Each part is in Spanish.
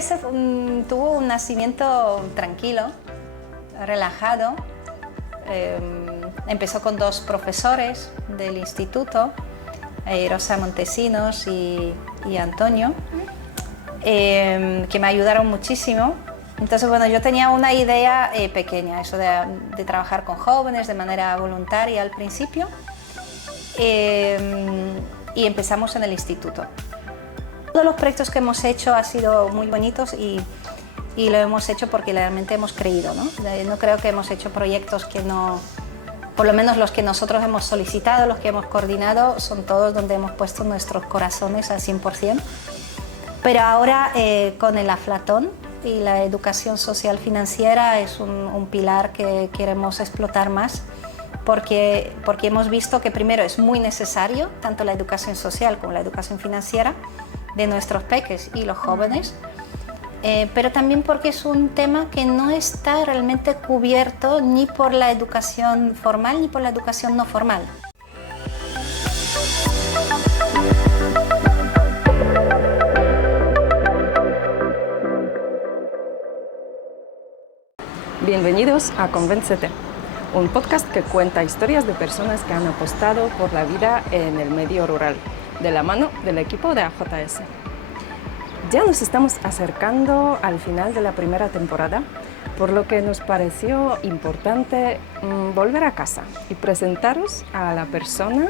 JS tuvo un nacimiento tranquilo, relajado. Empezó con 2 profesores del instituto, Rosa Montesinos y Antonio, que me ayudaron muchísimo. Entonces, bueno, yo tenía una idea pequeña, eso de trabajar con jóvenes de manera voluntaria al principio, y empezamos en el instituto. Todos los proyectos que hemos hecho han sido muy bonitos y lo hemos hecho porque realmente hemos creído, ¿no? No creo que hemos hecho proyectos que no, por lo menos los que nosotros hemos solicitado, los que hemos coordinado, son todos donde hemos puesto nuestros corazones al 100%. Pero ahora con el aflatón y la educación social financiera es un pilar que queremos explotar más porque hemos visto que primero es muy necesario tanto la educación social como la educación financiera de nuestros peques y los jóvenes, pero también porque es un tema que no está realmente cubierto ni por la educación formal ni por la educación no formal. Bienvenidos a Convéncete, un podcast que cuenta historias de personas que han apostado por la vida en el medio rural, de la mano del equipo de AJS. Ya nos estamos acercando al final de la primera temporada, por lo que nos pareció importante volver a casa y presentaros a la persona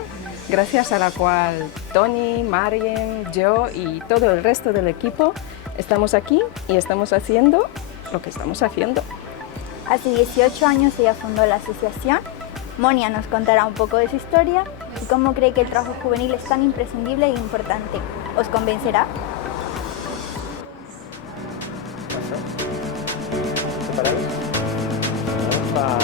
gracias a la cual Toni, Marien, yo y todo el resto del equipo estamos aquí y estamos haciendo lo que estamos haciendo. Hace 18 años ella fundó la asociación. Monia nos contará un poco de su historia y cómo cree que el trabajo juvenil es tan imprescindible e importante. ¿Os convencerá? ¿Separados? Opa.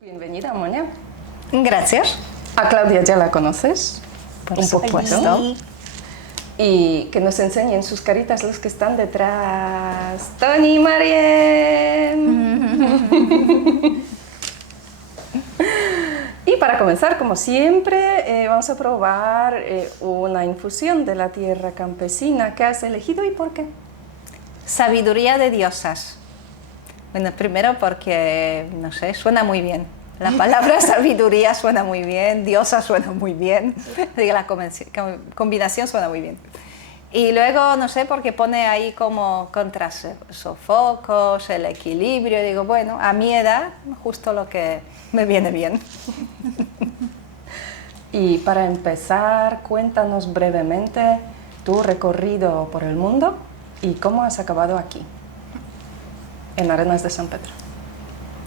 Bienvenida, Monia. Gracias. A Claudia ya la conoces, Por un poquito. supuesto. Y que nos enseñen sus caritas los que están detrás. Toni y Marien. Y para comenzar, como siempre, vamos a probar una infusión de la tierra campesina. ¿Qué has elegido y por qué? Sabiduría de diosas. Bueno, primero porque, no sé, suena muy bien. La palabra sabiduría suena muy bien, diosa suena muy bien, la combinación suena muy bien. Y luego, no sé, porque pone ahí como contra sofocos, el equilibrio, digo, bueno, a mi edad, justo lo que me viene bien. Y para empezar, cuéntanos brevemente tu recorrido por el mundo y cómo has acabado aquí, en Arenas de San Pedro.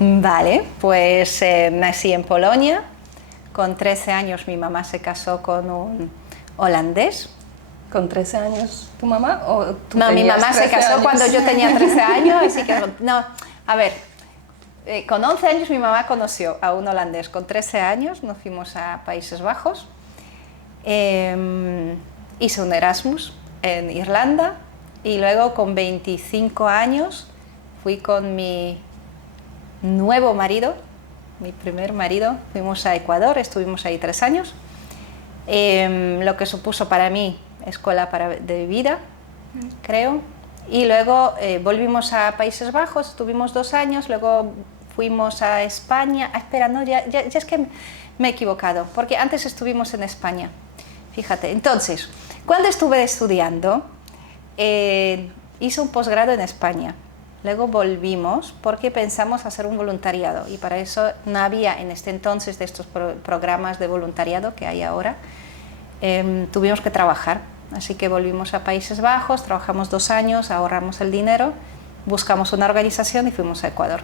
Vale, pues nací en Polonia. Con 13 años mi mamá se casó con un holandés. ¿Con 13 años tu mamá o tú? No, mi mamá se casó años? cuando yo tenía 13 años, así que no. A ver, con 11 años mi mamá conoció a un holandés. Con 13 años nos fuimos a Países Bajos. Hice un Erasmus en Irlanda y luego con 25 años fui con mi nuevo marido, mi primer marido, fuimos a Ecuador, estuvimos ahí 3 años, lo que supuso para mí escuela de vida, creo, y luego volvimos a Países Bajos, estuvimos 2 años, luego fuimos a España, espera, no, ya es que me he equivocado, porque antes estuvimos en España, fíjate, entonces, cuando estuve estudiando, hice un posgrado en España. Luego volvimos porque pensamos hacer un voluntariado y para eso no había en este entonces de estos programas de voluntariado que hay ahora, tuvimos que trabajar, así que volvimos a Países Bajos, trabajamos 2 años, ahorramos el dinero, buscamos una organización y fuimos a Ecuador.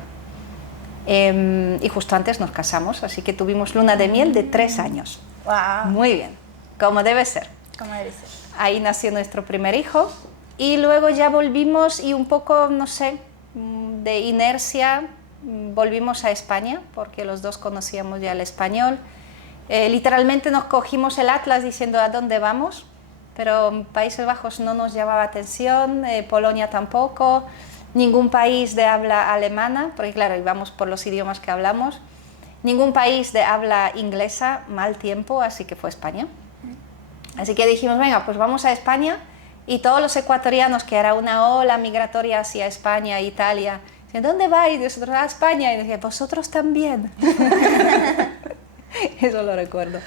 Y justo antes nos casamos, así que tuvimos luna de miel de 3 años. ¡Wow! Muy bien, como debe ser. ¿Cómo debe ser? Ahí nació nuestro primer hijo y luego ya volvimos y un poco, no sé, de inercia volvimos a España, porque los dos conocíamos ya el español. Literalmente nos cogimos el atlas diciendo a dónde vamos, pero Países Bajos no nos llamaba atención, Polonia tampoco, ningún país de habla alemana, porque claro, íbamos por los idiomas que hablamos, ningún país de habla inglesa, mal tiempo, así que fue España. Así que dijimos, venga, pues vamos a España, y todos los ecuatorianos, que era una ola migratoria hacia España e Italia, decían, ¿dónde vais? Y nosotros, a España, y decían, vosotros también. Eso lo recuerdo.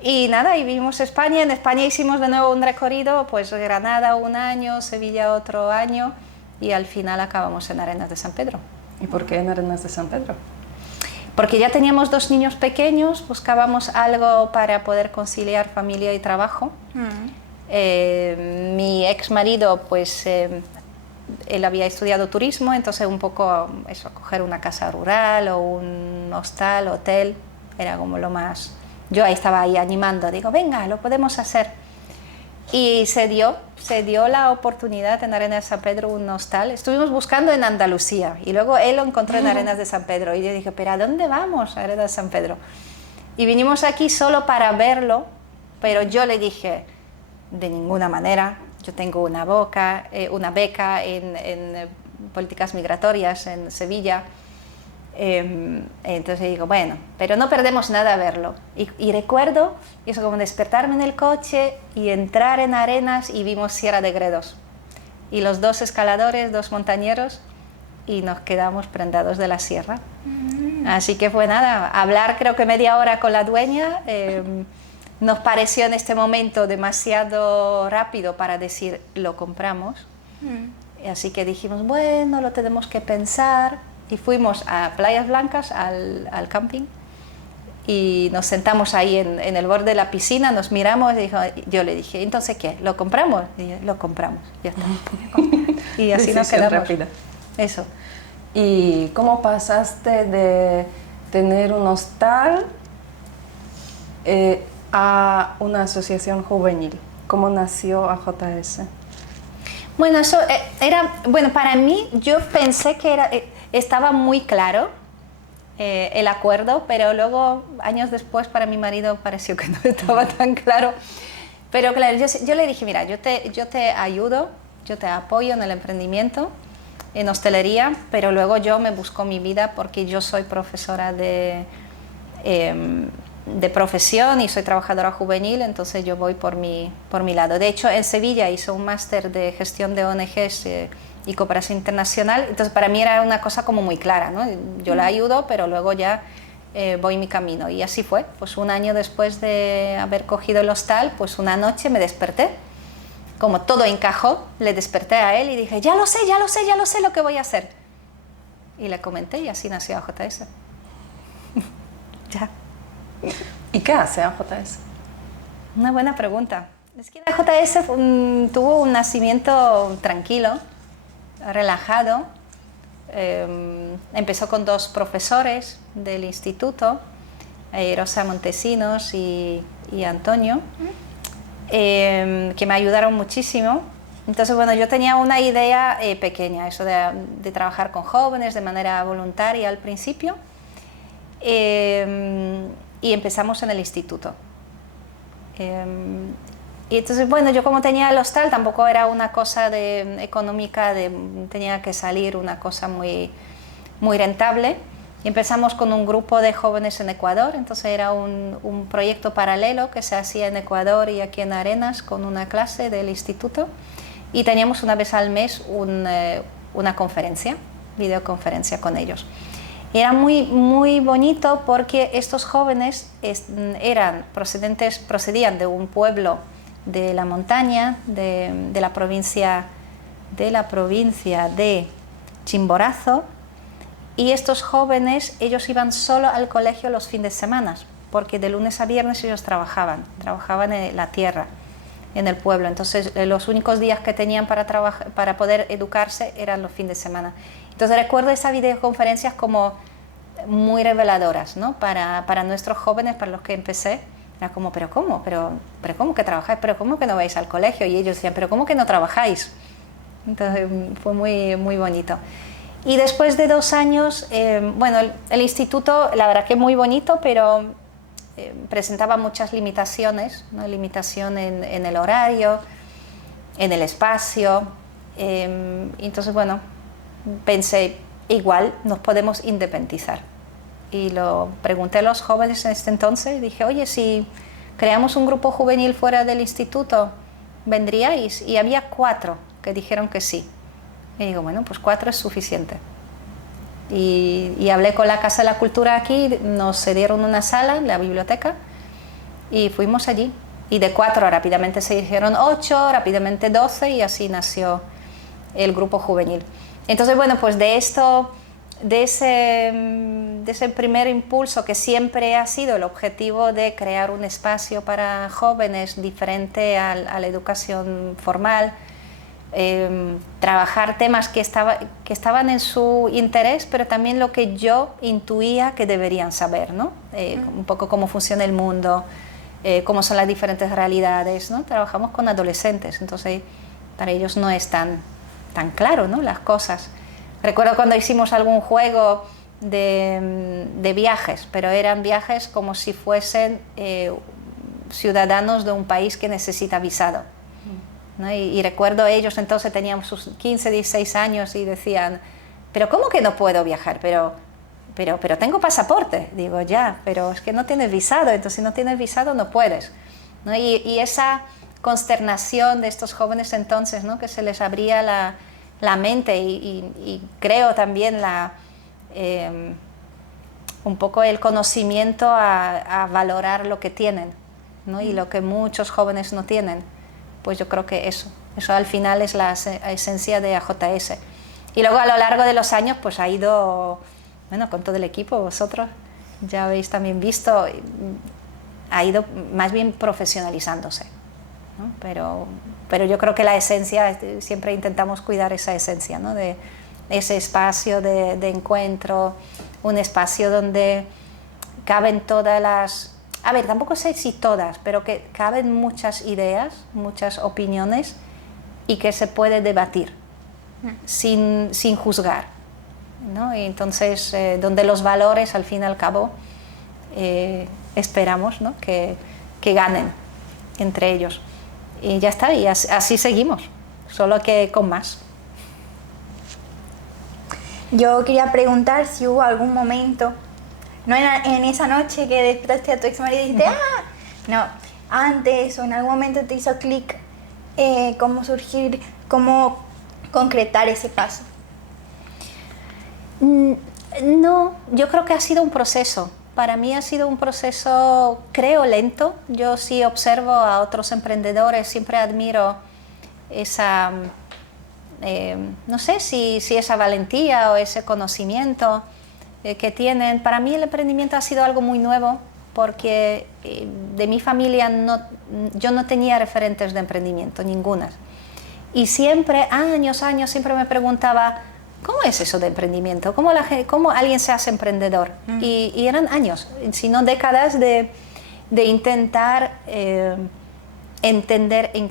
Y nada, y vimos España. En España hicimos de nuevo un recorrido, pues Granada un año, Sevilla otro año, y al final acabamos en Arenas de San Pedro. ¿Y por qué en Arenas de San Pedro? Porque ya teníamos 2 niños pequeños, buscábamos algo para poder conciliar familia y trabajo. Mi ex marido, pues él había estudiado turismo, entonces un poco eso, coger una casa rural o un hostal, hotel, era como lo más... Yo ahí estaba ahí animando, digo, venga, lo podemos hacer. Y se dio la oportunidad en Arenas de San Pedro un hostal. Estuvimos buscando en Andalucía y luego él lo encontró en Arenas de San Pedro. Y yo dije, ¿pero a dónde vamos? A Arenas de San Pedro. Y vinimos aquí solo para verlo, pero yo le dije, de ninguna manera, yo tengo una beca en políticas migratorias en Sevilla. Entonces digo, bueno, pero no perdemos nada a verlo. Y recuerdo eso, como despertarme en el coche y entrar en Arenas, y vimos Sierra de Gredos y los 2 escaladores, 2 montañeros, y nos quedamos prendados de la sierra. Así que fue nada, hablar creo que media hora con la dueña. Nos pareció en este momento demasiado rápido para decir lo compramos. Así que dijimos, bueno, lo tenemos que pensar. Y fuimos a Playas Blancas, al camping, y nos sentamos ahí en el borde de la piscina, nos miramos y yo le dije, ¿entonces qué? ¿Lo compramos? Y yo, lo compramos, ya está. Y así nos quedamos. Rápida. Eso. ¿Y cómo pasaste de tener un hostal a una asociación juvenil? ¿Cómo nació AJS? Bueno, eso era, bueno, para mí yo pensé que estaba muy claro el acuerdo, pero luego, años después, para mi marido pareció que no estaba tan claro. Pero claro, yo le dije, mira, yo te ayudo, yo te apoyo en el emprendimiento, en hostelería, pero luego yo me busco mi vida porque yo soy profesora de profesión y soy trabajadora juvenil, entonces yo voy por mi lado. De hecho, en Sevilla hice un máster de gestión de ONGs y cooperación internacional, entonces para mí era una cosa como muy clara, ¿no? Yo la ayudo, pero luego ya voy mi camino. Y así fue, pues un año después de haber cogido el hostal, pues una noche me desperté, como todo encajó, le desperté a él y dije, ya lo sé lo que voy a hacer. Y le comenté y así nació AJS. Ya. ¿Y qué hace AJS? Una buena pregunta. Es que AJS tuvo un nacimiento tranquilo, relajado. Empezó con 2 profesores del instituto, Rosa Montesinos y Antonio, que me ayudaron muchísimo. Entonces, bueno, yo tenía una idea pequeña, eso de trabajar con jóvenes de manera voluntaria al principio. Y empezamos en el instituto. Y entonces, bueno, yo como tenía el hostal, tampoco era una cosa económica, tenía que salir una cosa muy, muy rentable. Y empezamos con un grupo de jóvenes en Ecuador, entonces era un proyecto paralelo que se hacía en Ecuador y aquí en Arenas con una clase del instituto. Y teníamos una vez al mes una conferencia, videoconferencia con ellos. Era muy bonito porque estos jóvenes procedían de un pueblo de la montaña, de la provincia de Chimborazo, y estos jóvenes, ellos iban solo al colegio los fines de semana, porque de lunes a viernes ellos trabajaban en la tierra, en el pueblo. Entonces los únicos días que tenían para poder educarse eran los fines de semana. Entonces recuerdo esas videoconferencias como muy reveladoras, ¿no? Para nuestros jóvenes, para los que empecé, era como, ¿pero cómo? ¿Pero cómo que trabajáis? ¿Pero cómo que no vais al colegio? Y ellos decían, ¿pero cómo que no trabajáis? Entonces fue muy bonito. Y después de 2 años, bueno, el instituto, la verdad que muy bonito, pero presentaba muchas limitaciones, ¿no? Limitación en el horario, en el espacio. Entonces, bueno, pensé, igual nos podemos independizar. Y lo pregunté a los jóvenes en este entonces, dije, oye, si creamos un grupo juvenil fuera del instituto, ¿vendríais? Y había 4 que dijeron que sí. Y digo, bueno, pues 4 es suficiente. Y hablé con la Casa de la Cultura aquí, nos cedieron una sala, la biblioteca, y fuimos allí. Y de 4 rápidamente se hicieron 8, rápidamente 12, y así nació el grupo juvenil. Entonces, bueno, pues de esto, de ese primer impulso que siempre ha sido el objetivo de crear un espacio para jóvenes diferente a la educación formal, trabajar temas que estaban en su interés, pero también lo que yo intuía que deberían saber, ¿no? Un poco cómo funciona el mundo, cómo son las diferentes realidades, ¿no? Trabajamos con adolescentes, entonces para ellos no es tan claro, ¿no? Las cosas. Recuerdo cuando hicimos algún juego de viajes, pero eran viajes como si fuesen ciudadanos de un país que necesita visado, ¿no? Y recuerdo ellos entonces tenían sus 15, 16 años y decían, pero ¿cómo que no puedo viajar? Pero tengo pasaporte. Digo, ya, pero es que no tienes visado, entonces si no tienes visado no puedes, ¿no? Y esa consternación de estos jóvenes entonces, ¿no? Que se les abría la mente y creo también un poco el conocimiento a valorar lo que tienen, ¿no? Y lo que muchos jóvenes no tienen, pues yo creo que eso al final es la esencia de AJS. Y luego a lo largo de los años pues ha ido, bueno, con todo el equipo, vosotros ya habéis también visto, ha ido más bien profesionalizándose, ¿no? Pero yo creo que la esencia, siempre intentamos cuidar esa esencia, ¿no? De ese espacio de encuentro, un espacio donde caben todas las... A ver, tampoco sé si todas, pero que caben muchas ideas, muchas opiniones y que se puede debatir sin juzgar, ¿no? Y entonces, donde los valores, al fin y al cabo, esperamos, ¿no? que ganen entre ellos. Y ya está, y así seguimos, solo que con más. Yo quería preguntar si hubo algún momento, no en esa noche que despertaste a tu ex marido y dijiste, ¡ah! No, antes o en algún momento te hizo clic cómo surgir, cómo concretar ese paso. No, yo creo que ha sido un proceso. Para mí ha sido un proceso, creo, lento. Yo sí observo a otros emprendedores, siempre admiro esa, no sé si esa valentía o ese conocimiento que tienen. Para mí el emprendimiento ha sido algo muy nuevo porque de mi familia yo no tenía referentes de emprendimiento, ninguna. Y siempre, años, siempre me preguntaba, ¿cómo es eso de emprendimiento? ¿Cómo alguien se hace emprendedor? Y eran años, si no décadas de intentar entender en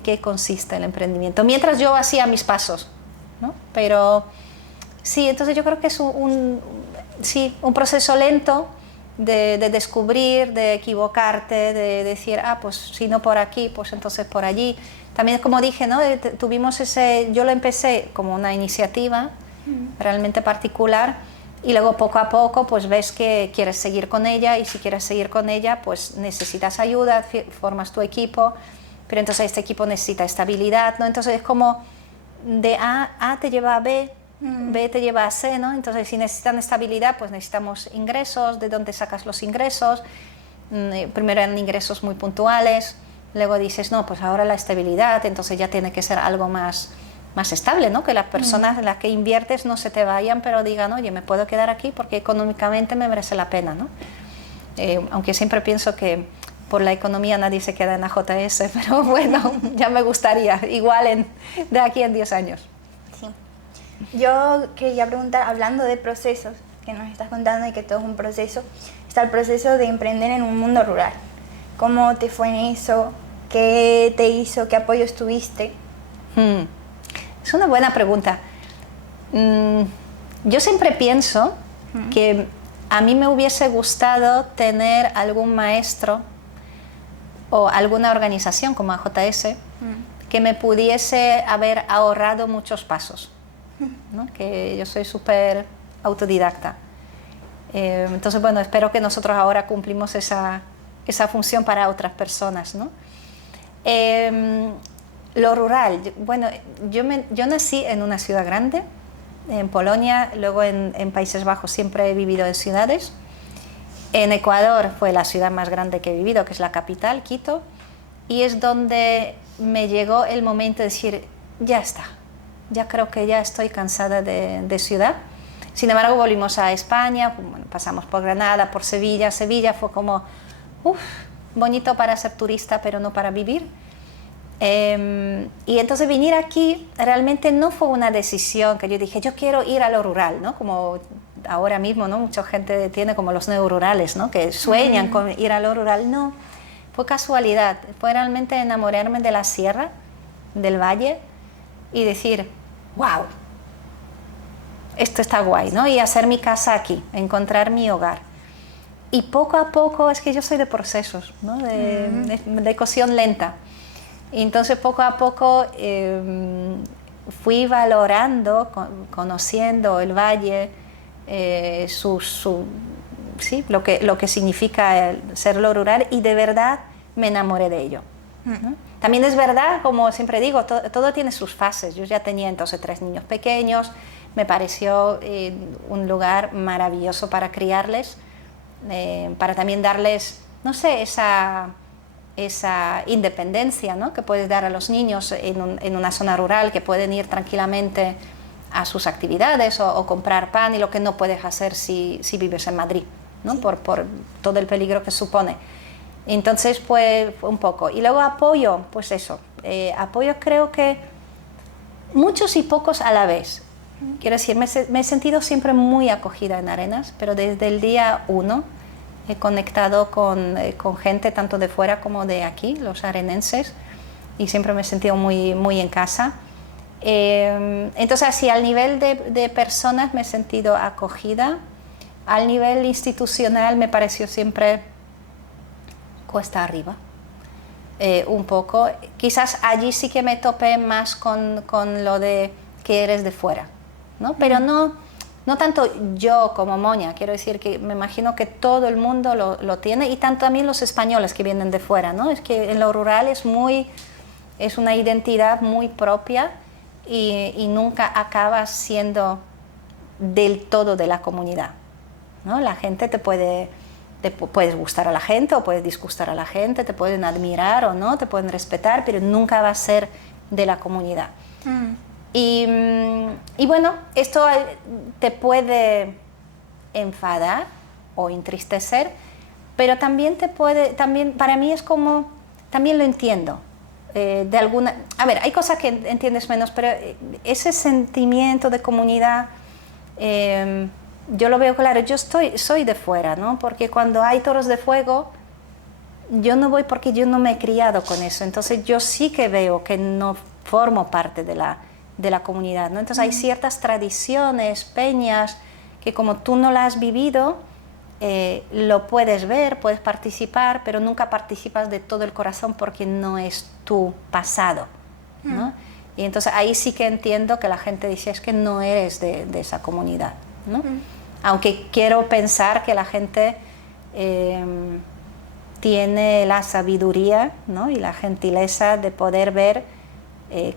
qué consiste el emprendimiento, mientras yo hacía mis pasos, ¿no? Pero sí, entonces yo creo que es un proceso lento de descubrir, de equivocarte, de decir, pues si no por aquí, pues entonces por allí. También, como dije, ¿no? Tuvimos yo lo empecé como una iniciativa realmente particular y luego poco a poco pues ves que quieres seguir con ella y si quieres seguir con ella pues necesitas ayuda, formas tu equipo, pero entonces este equipo necesita estabilidad, ¿no? Entonces es como de A te lleva a B, B te lleva a C, ¿no? Entonces si necesitan estabilidad pues necesitamos ingresos, ¿de dónde sacas los ingresos? Primero eran ingresos muy puntuales. Luego dices, no, pues ahora la estabilidad, entonces ya tiene que ser algo más estable, ¿no? Que las personas en las que inviertes no se te vayan, pero digan, oye, me puedo quedar aquí porque económicamente me merece la pena, ¿no? Aunque siempre pienso que por la economía nadie se queda en AJS, pero bueno, ya me gustaría, igual de aquí en 10 años. Sí. Yo quería preguntar, hablando de procesos, que nos estás contando y que todo es un proceso, está el proceso de emprender en un mundo rural. ¿Cómo te fue en eso? ¿Qué te hizo? ¿Qué apoyos tuviste? Es una buena pregunta. Yo siempre pienso que a mí me hubiese gustado tener algún maestro o alguna organización como AJS que me pudiese haber ahorrado muchos pasos, ¿no? Que yo soy súper autodidacta. Entonces, bueno, espero que nosotros ahora cumplimos esa función para otras personas, ¿no? Lo rural, bueno, yo nací en una ciudad grande, en Polonia, luego en Países Bajos siempre he vivido en ciudades. En Ecuador fue la ciudad más grande que he vivido, que es la capital, Quito, y es donde me llegó el momento de decir, ya está, ya creo que ya estoy cansada de ciudad. Sin embargo, volvimos a España, bueno, pasamos por Granada, por Sevilla. Sevilla fue como, bonito para ser turista, pero no para vivir. Y entonces venir aquí realmente no fue una decisión que yo dije, yo quiero ir a lo rural, ¿no? Como ahora mismo, ¿no? Mucha gente tiene como los neorurales, ¿no? Que sueñan con ir a lo rural. No, fue casualidad, fue realmente enamorarme de la sierra, del valle y decir, wow, esto está guay, ¿no? Y hacer mi casa aquí, encontrar mi hogar. Y poco a poco, es que yo soy de procesos, ¿no? de cocción lenta. Y entonces poco a poco fui valorando, conociendo el valle, sí, lo que significa ser lo rural, y de verdad me enamoré de ello, ¿no? También es verdad, como siempre digo, todo tiene sus fases. Yo ya tenía entonces 3 niños pequeños, me pareció un lugar maravilloso para criarles, para también darles, no sé, esa independencia, ¿no? Que puedes dar a los niños en una zona rural, que pueden ir tranquilamente a sus actividades o comprar pan, y lo que no puedes hacer si vives en Madrid, ¿no? Sí. Por todo el peligro que supone. Entonces, pues un poco. Y luego apoyo, pues eso. Apoyo creo que muchos y pocos a la vez. Quiero decir, me he sentido siempre muy acogida en Arenas, pero desde el día 1 he conectado con gente tanto de fuera como de aquí, los arenenses, y siempre me he sentido muy, muy en casa. Entonces, así, al nivel de personas me he sentido acogida. Al nivel institucional me pareció siempre cuesta arriba, un poco. Quizás allí sí que me topé más con lo de que eres de fuera, ¿no? Pero no tanto yo como Moña, quiero decir que me imagino que todo el mundo lo tiene, y tanto también los españoles que vienen de fuera, ¿no? Es que en lo rural es una identidad muy propia, y nunca acabas siendo del todo de la comunidad, ¿no? La gente te puedes gustar a la gente o puedes disgustar a la gente, te pueden admirar o no, te pueden respetar, pero nunca va a ser de la comunidad. Y bueno, esto te puede enfadar o entristecer, pero también para mí es como, también lo entiendo. A ver, hay cosas que entiendes menos, pero ese sentimiento de comunidad, yo lo veo claro. Yo soy de fuera, ¿no? Porque cuando hay toros de fuego, yo no voy porque yo no me he criado con eso. Entonces yo sí que veo que no formo parte de la comunidad, ¿no? Entonces hay ciertas tradiciones, peñas, que como tú no las has vivido, lo puedes ver, puedes participar, pero nunca participas de todo el corazón porque no es tu pasado, ¿no? Y entonces ahí sí que entiendo que la gente dice, es que no eres de esa comunidad, ¿no? Aunque quiero pensar que la gente tiene la sabiduría, ¿no? Y la gentileza de poder ver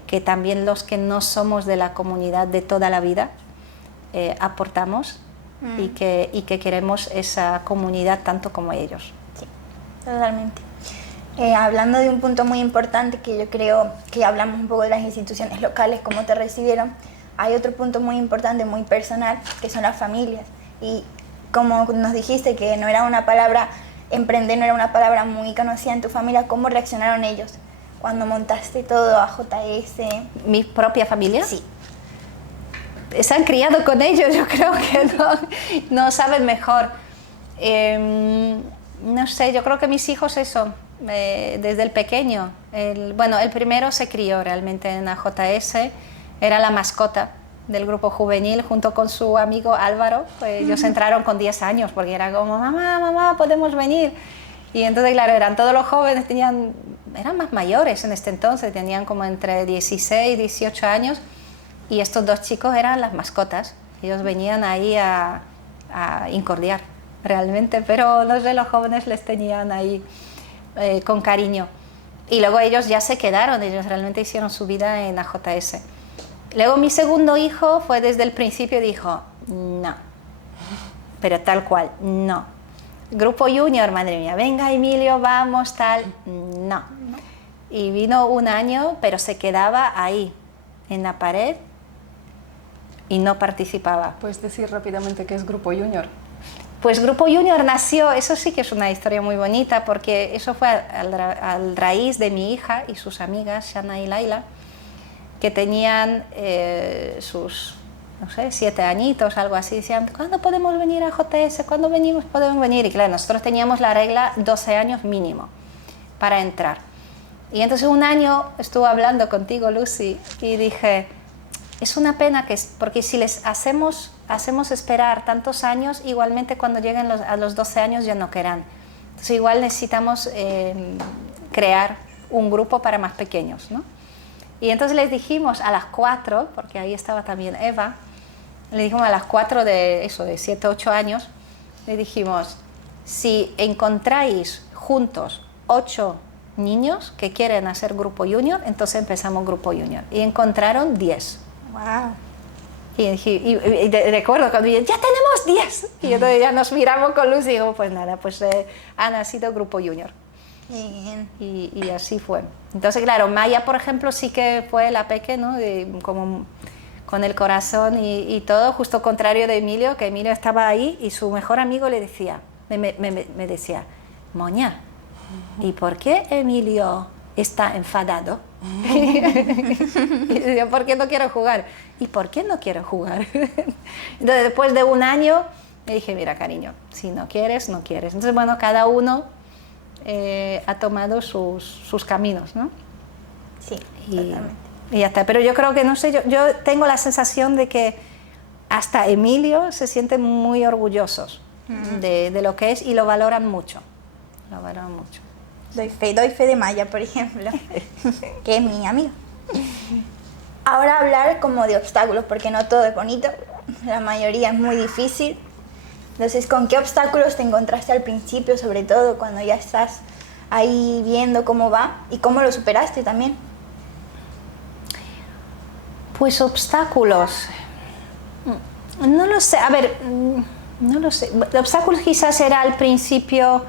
que también los que no somos de la comunidad de toda la vida aportamos y que queremos esa comunidad tanto como ellos. Sí, totalmente. Hablando de un punto muy importante que yo creo que hablamos un poco de las instituciones locales, cómo te recibieron, hay otro punto muy importante, muy personal, que son las familias. Y como nos dijiste que no era una palabra, emprender no era una palabra muy conocida en tu familia, ¿cómo reaccionaron ellos cuando montaste todo a JS? ¿Mi propia familia? Sí. Se han criado con ellos, yo creo que no saben mejor. No sé, yo creo que mis hijos desde el pequeño. El primero se crió realmente en AJS, era la mascota del grupo juvenil junto con su amigo Álvaro. Pues ellos entraron con 10 años porque era como, mamá, podemos venir. Y entonces, claro, eran todos los jóvenes, eran más mayores en este entonces, tenían como entre 16 y 18 años, y estos dos chicos eran las mascotas. Ellos venían ahí a incordiar realmente, pero no sé, los jóvenes les tenían ahí con cariño. Y luego ellos ya se quedaron, ellos realmente hicieron su vida en AJS. Luego mi segundo hijo fue desde el principio, dijo, no, pero tal cual, no. Grupo Junior, madre mía, venga Emilio, vamos, tal, no. Y vino un año, pero se quedaba ahí, en la pared, y no participaba. ¿Puedes decir rápidamente qué es Grupo Junior? Pues Grupo Junior nació, eso sí que es una historia muy bonita, porque eso fue al raíz de mi hija y sus amigas, Shana y Laila, que tenían sus, no sé, 7 añitos, algo así. Decían, ¿cuándo podemos venir a JS? ¿Cuándo podemos venir? Y claro, nosotros teníamos la regla 12 años mínimo para entrar. Y entonces un año estuve hablando contigo, Lucy, y dije, es una pena porque si les hacemos esperar tantos años, igualmente cuando lleguen a los 12 años ya no querrán. Entonces igual necesitamos crear un grupo para más pequeños, ¿no? Y entonces les dijimos a las 4, porque ahí estaba también Eva, le dijimos a las 4 de 7, 8 años, le dijimos, si encontráis juntos 8 niños que quieren hacer Grupo Junior, entonces empezamos Grupo Junior. Y encontraron 10. Wow. Y recuerdo cuando dije, ya tenemos 10. Y entonces ya nos miramos con Luz y digo, pues nada, pues ha nacido Grupo Junior. Bien. Y así fue. Entonces, claro, Maya, por ejemplo, sí que fue la peque, ¿no? Como con el corazón y todo, justo contrario de Emilio, que Emilio estaba ahí y su mejor amigo le decía, me decía, Moña, ¿y por qué Emilio está enfadado? Y decía, ¿por qué no quiero jugar? ¿Y por qué no quiero jugar? Entonces, después de un año, le dije, mira, cariño, si no quieres, no quieres. Entonces, bueno, cada uno ha tomado sus caminos, ¿no? Sí, totalmente. Y ya está. Pero yo creo que, no sé, yo tengo la sensación de que hasta Emilio se siente muy orgullosos de lo que es y lo valoran mucho. Lo valoran mucho. Doy fe de Maya, por ejemplo, que es mi amiga. Ahora hablar como de obstáculos, porque no todo es bonito, la mayoría es muy difícil. Entonces, ¿con qué obstáculos te encontraste al principio, sobre todo cuando ya estás ahí viendo cómo va y cómo lo superaste también? Pues obstáculos, no lo sé, a ver, no lo sé. Obstáculos quizás era al principio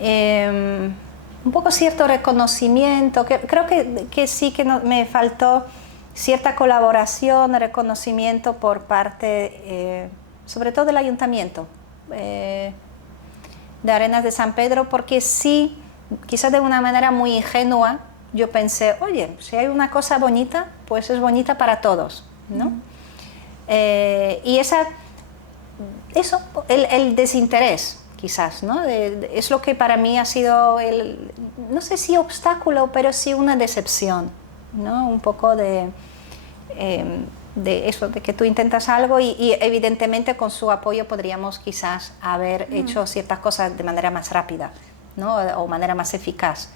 un poco cierto reconocimiento, creo que sí que me faltó cierta colaboración, reconocimiento por parte, sobre todo del ayuntamiento de Arenas de San Pedro, porque sí, quizás de una manera muy ingenua, yo pensé, oye, si hay una cosa bonita, pues es bonita para todos, ¿no? Y eso, el desinterés, quizás, ¿no? Es lo que para mí ha sido, no sé si obstáculo, pero sí una decepción, ¿no? Un poco de eso, de que tú intentas algo y evidentemente con su apoyo podríamos quizás haber hecho ciertas cosas de manera más rápida, ¿no? O manera más eficaz.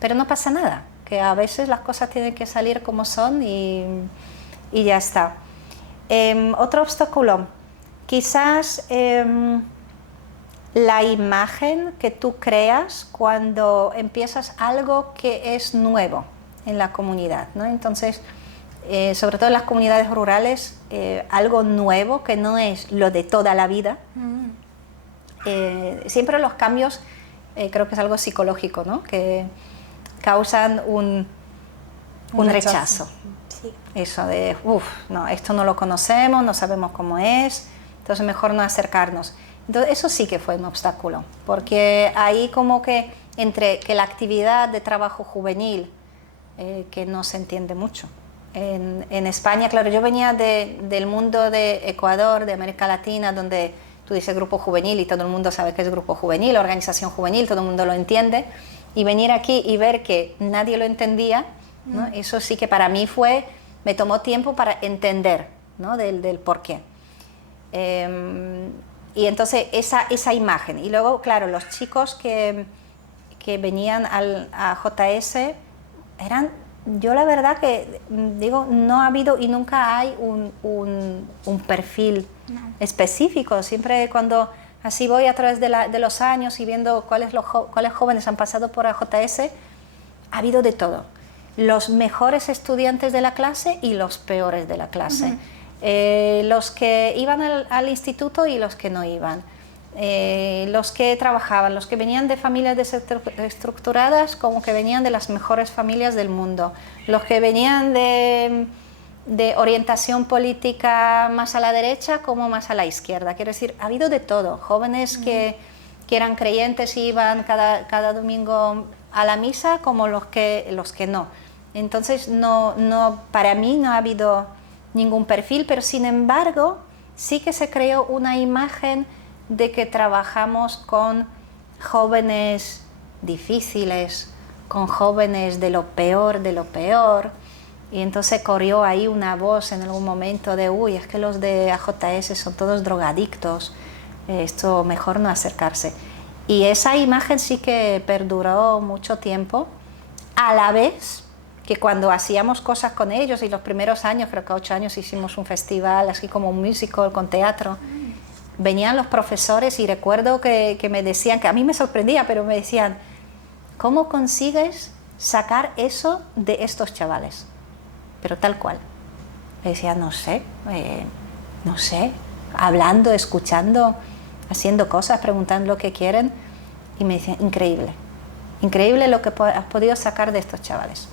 Pero no pasa nada, que a veces las cosas tienen que salir como son y ya está. Otro obstáculo, quizás la imagen que tú creas cuando empiezas algo que es nuevo en la comunidad, ¿no? Entonces, sobre todo en las comunidades rurales, algo nuevo que no es lo de toda la vida. Siempre los cambios creo que es algo psicológico, ¿no? Que causan un rechazo. Sí. Eso de, no, esto no lo conocemos, no sabemos cómo es, entonces mejor no acercarnos. Entonces eso sí que fue un obstáculo, porque ahí como que entre que la actividad de trabajo juvenil, que no se entiende mucho. En España, claro, yo venía del mundo de Ecuador, de América Latina, donde tú dices grupo juvenil y todo el mundo sabe que es grupo juvenil, organización juvenil, todo el mundo lo entiende, y venir aquí y ver que nadie lo entendía, ¿no? Eso sí que para mí me tomó tiempo para entender ¿no? del por qué. Y entonces esa imagen. Y luego, claro, los chicos que venían a JS eran, yo la verdad que digo, no ha habido y nunca hay un perfil específico. Siempre cuando así voy a través de los años y viendo cuáles jóvenes han pasado por AJS, ha habido de todo. Los mejores estudiantes de la clase y los peores de la clase. Los que iban al instituto y los que no iban. Los que trabajaban, los que venían de familias desestructuradas como que venían de las mejores familias del mundo. Los que venían de orientación política más a la derecha como más a la izquierda. Quiero decir, ha habido de todo. Jóvenes que eran creyentes y iban cada domingo a la misa como los que no. Entonces, para mí no ha habido ningún perfil, pero sin embargo, sí que se creó una imagen de que trabajamos con jóvenes difíciles, con jóvenes de lo peor, y entonces corrió ahí una voz en algún momento de, uy, es que los de AJS son todos drogadictos, esto mejor no acercarse. Y esa imagen sí que perduró mucho tiempo, a la vez que cuando hacíamos cosas con ellos, y los primeros años, creo que 8 años hicimos un festival, así como un musical con teatro, venían los profesores y recuerdo que me decían, que a mí me sorprendía, pero me decían, ¿cómo consigues sacar eso de estos chavales? Pero tal cual. Me decía, no sé, hablando, escuchando, haciendo cosas, preguntando lo que quieren, y me decían, increíble lo que has podido sacar de estos chavales.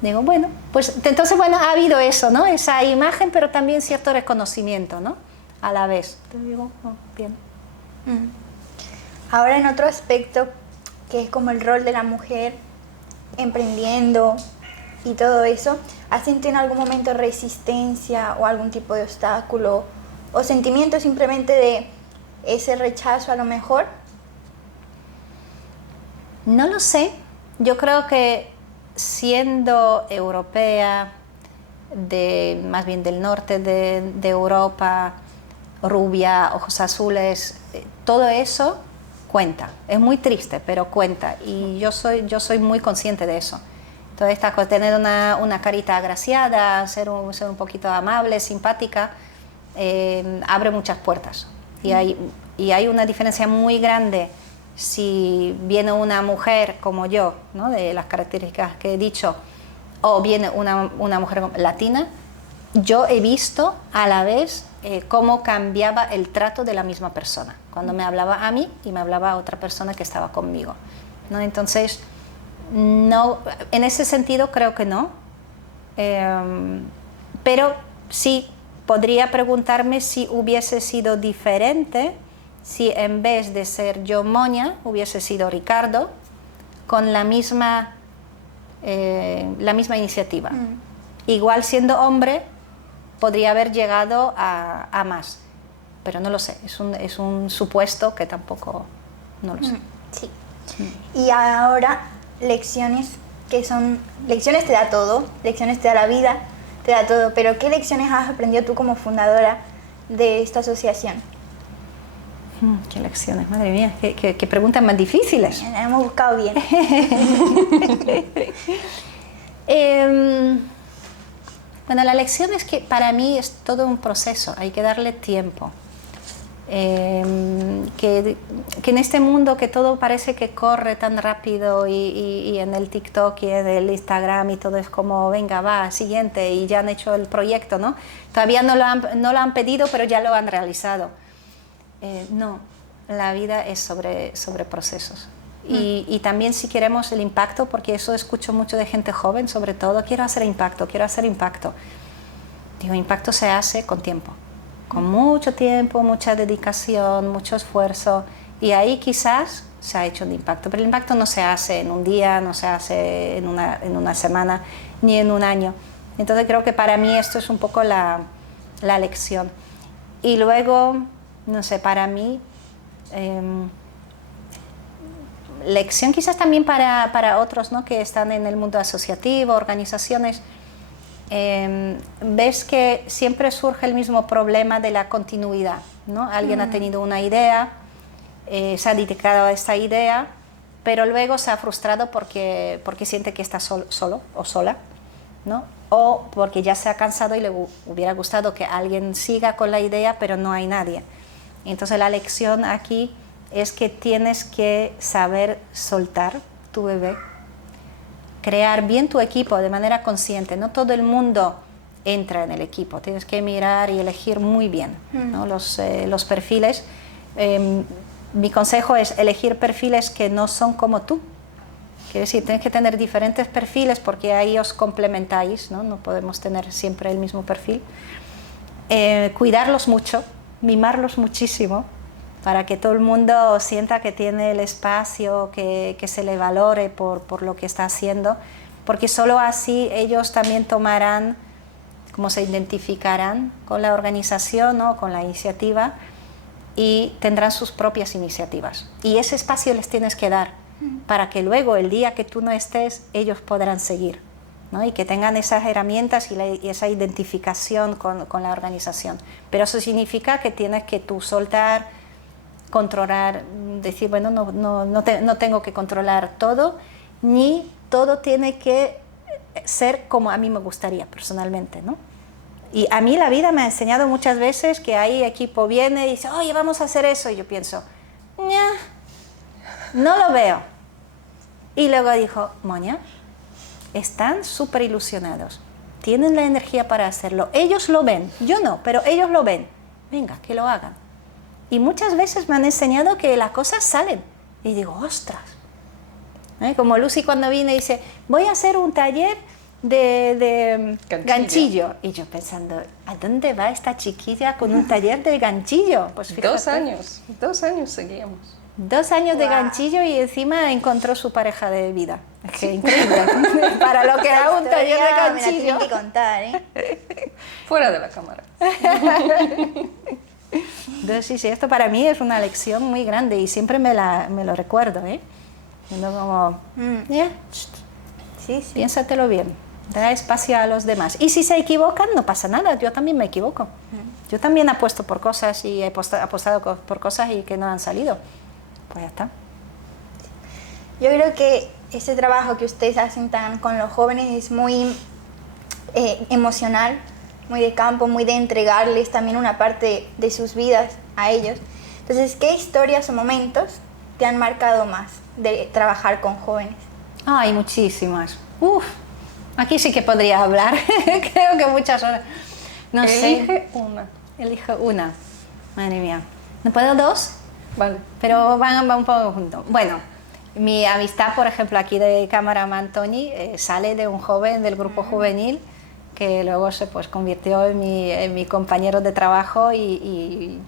Digo, bueno, pues entonces, ha habido eso, ¿no? Esa imagen, pero también cierto reconocimiento, ¿no? A la vez. Entonces digo, bien. Ahora en otro aspecto, que es como el rol de la mujer emprendiendo y todo eso, ¿has sentido en algún momento resistencia o algún tipo de obstáculo o sentimiento simplemente de ese rechazo a lo mejor? No lo sé. Yo creo que siendo europea, más bien del norte de Europa, rubia, ojos azules, todo eso cuenta. Es muy triste, pero cuenta. Y yo soy muy consciente de eso. Toda esta cosa, tener una carita agraciada, ser un poquito amable, simpática, abre muchas puertas. Y hay una diferencia muy grande si viene una mujer como yo, ¿no? De las características que he dicho, o viene una mujer latina. Yo he visto a la vez cómo cambiaba el trato de la misma persona, cuando me hablaba a mí y me hablaba a otra persona que estaba conmigo, ¿no? Entonces, no, en ese sentido creo que no, pero sí podría preguntarme si hubiese sido diferente si en vez de ser yo Moña hubiese sido Ricardo con la misma iniciativa. Igual siendo hombre podría haber llegado a más, pero no lo sé, es un supuesto que tampoco no lo sé. Sí. Y ahora lecciones te da todo, lecciones te da la vida, te da todo, pero ¿qué lecciones has aprendido tú como fundadora de esta asociación? Qué lecciones, madre mía, qué preguntas más difíciles. Hemos buscado bien. Bueno, la lección es que para mí es todo un proceso, hay que darle tiempo. Que en este mundo que todo parece que corre tan rápido y en el TikTok y en el Instagram y todo es como, venga, va, siguiente, y ya han hecho el proyecto, ¿no? Todavía no lo han pedido, pero ya lo han realizado. No, la vida es sobre procesos. Y también si queremos el impacto, porque eso escucho mucho de gente joven, sobre todo, quiero hacer impacto. Digo, impacto se hace con tiempo, con mucho tiempo, mucha dedicación, mucho esfuerzo, y ahí quizás se ha hecho un impacto, pero el impacto no se hace en un día, no se hace en una semana, ni en un año. Entonces creo que para mí esto es un poco la lección. Y luego, no sé, para mí, lección quizás también para otros, ¿no? Que están en el mundo asociativo, organizaciones, ves que siempre surge el mismo problema de la continuidad, ¿no? Alguien ha tenido una idea, se ha dedicado a esta idea, pero luego se ha frustrado porque siente que está solo o sola, ¿no? O porque ya se ha cansado y le hubiera gustado que alguien siga con la idea, pero no hay nadie. Entonces la lección aquí es que tienes que saber soltar tu bebé, crear bien tu equipo de manera consciente. No todo el mundo entra en el equipo, tienes que mirar y elegir muy bien, ¿no? Los perfiles. Mi consejo es elegir perfiles que no son como tú. Quiere decir, tienes que tener diferentes perfiles porque ahí os complementáis, ¿no? No podemos tener siempre el mismo perfil. Cuidarlos mucho, mimarlos muchísimo, para que todo el mundo sienta que tiene el espacio, que se le valore por lo que está haciendo, porque solo así ellos también tomarán, como se identificarán con la organización, ¿no? Con la iniciativa, y tendrán sus propias iniciativas. Y ese espacio les tienes que dar para que luego, el día que tú no estés, ellos podrán seguir, ¿no? Y que tengan esas herramientas y esa identificación con la organización. Pero eso significa que tienes que tú soltar, controlar, decir, bueno, no tengo que controlar todo, ni todo tiene que ser como a mí me gustaría personalmente, ¿no? Y a mí la vida me ha enseñado muchas veces que ahí equipo viene y dice, oye, vamos a hacer eso, y yo pienso, no lo veo. Y luego dijo, Moña, están súper ilusionados, tienen la energía para hacerlo, ellos lo ven, yo no, pero ellos lo ven, venga, que lo hagan. Y muchas veces me han enseñado que las cosas salen. Y digo, ostras. Como Lucy cuando viene y dice, voy a hacer un taller de ganchillo. Y yo pensando, ¿a dónde va esta chiquilla con un taller de ganchillo? Pues fíjate, 2 años seguíamos. 2 años de ganchillo y encima encontró su pareja de vida. Es que increíble. Para lo que era un taller de ganchillo. Me la tienen que contar, ¿eh? Fuera de la cámara. Entonces, sí, esto para mí es una lección muy grande y siempre me lo recuerdo, ¿eh? Como, Sí. Piénsatelo bien, da espacio a los demás. Y si se equivocan, no pasa nada, yo también me equivoco. Yo también apuesto por cosas y he apostado por cosas y que no han salido. Pues ya está. Yo creo que ese trabajo que ustedes hacen con los jóvenes es muy emocional, muy de campo, muy de entregarles también una parte de sus vidas a ellos. Entonces, ¿qué historias o momentos te han marcado más de trabajar con jóvenes? Hay muchísimas. Aquí sí que podría hablar. Creo que muchas horas. No sé. Elige una. Madre mía. ¿No puedo 2? Vale. Pero van un poco juntos. Bueno, mi amistad, por ejemplo, aquí de Cameraman Tony, sale de un joven del grupo juvenil que luego se convirtió en mi compañero de trabajo y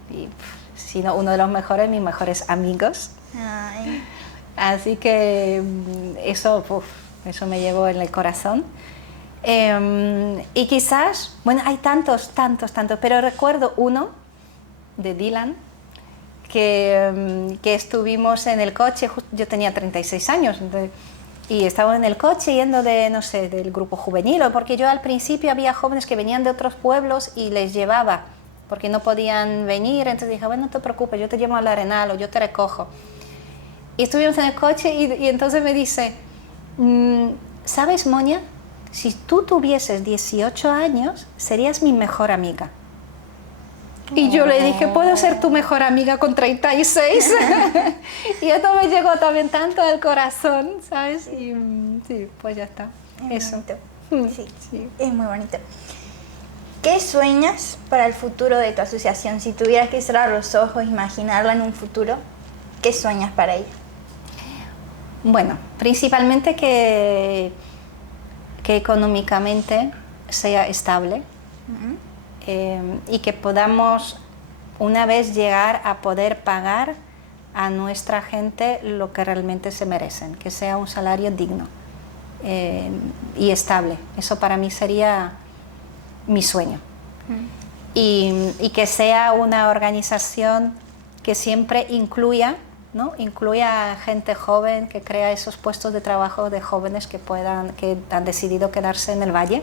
si no uno de los mejores, mis mejores amigos. Ay. Así que eso me llevó en el corazón. Y quizás, bueno, hay tantos, pero recuerdo uno de Dylan que estuvimos en el coche, yo tenía 36 años, y estaba en el coche yendo del grupo juvenil, porque yo al principio había jóvenes que venían de otros pueblos y les llevaba, porque no podían venir, entonces dije, bueno, no te preocupes, yo te llevo al Arenal o yo te recojo. Y estuvimos en el coche y entonces me dice, ¿sabes, Moña? Si tú tuvieses 18 años, serías mi mejor amiga. Y yo le dije, ¿puedo ser tu mejor amiga con 36? Y esto me llegó también tanto al corazón, ¿sabes? Y sí, pues ya está. Es bonito. Sí, es muy bonito. ¿Qué sueñas para el futuro de tu asociación? Si tuvieras que cerrar los ojos, imaginarla en un futuro, ¿qué sueñas para ella? Bueno, principalmente que económicamente sea estable. Y que podamos una vez llegar a poder pagar a nuestra gente lo que realmente se merecen, que sea un salario digno y estable. Eso para mí sería mi sueño. Y que sea una organización que siempre incluya gente joven, que crea esos puestos de trabajo de jóvenes que han decidido quedarse en el valle.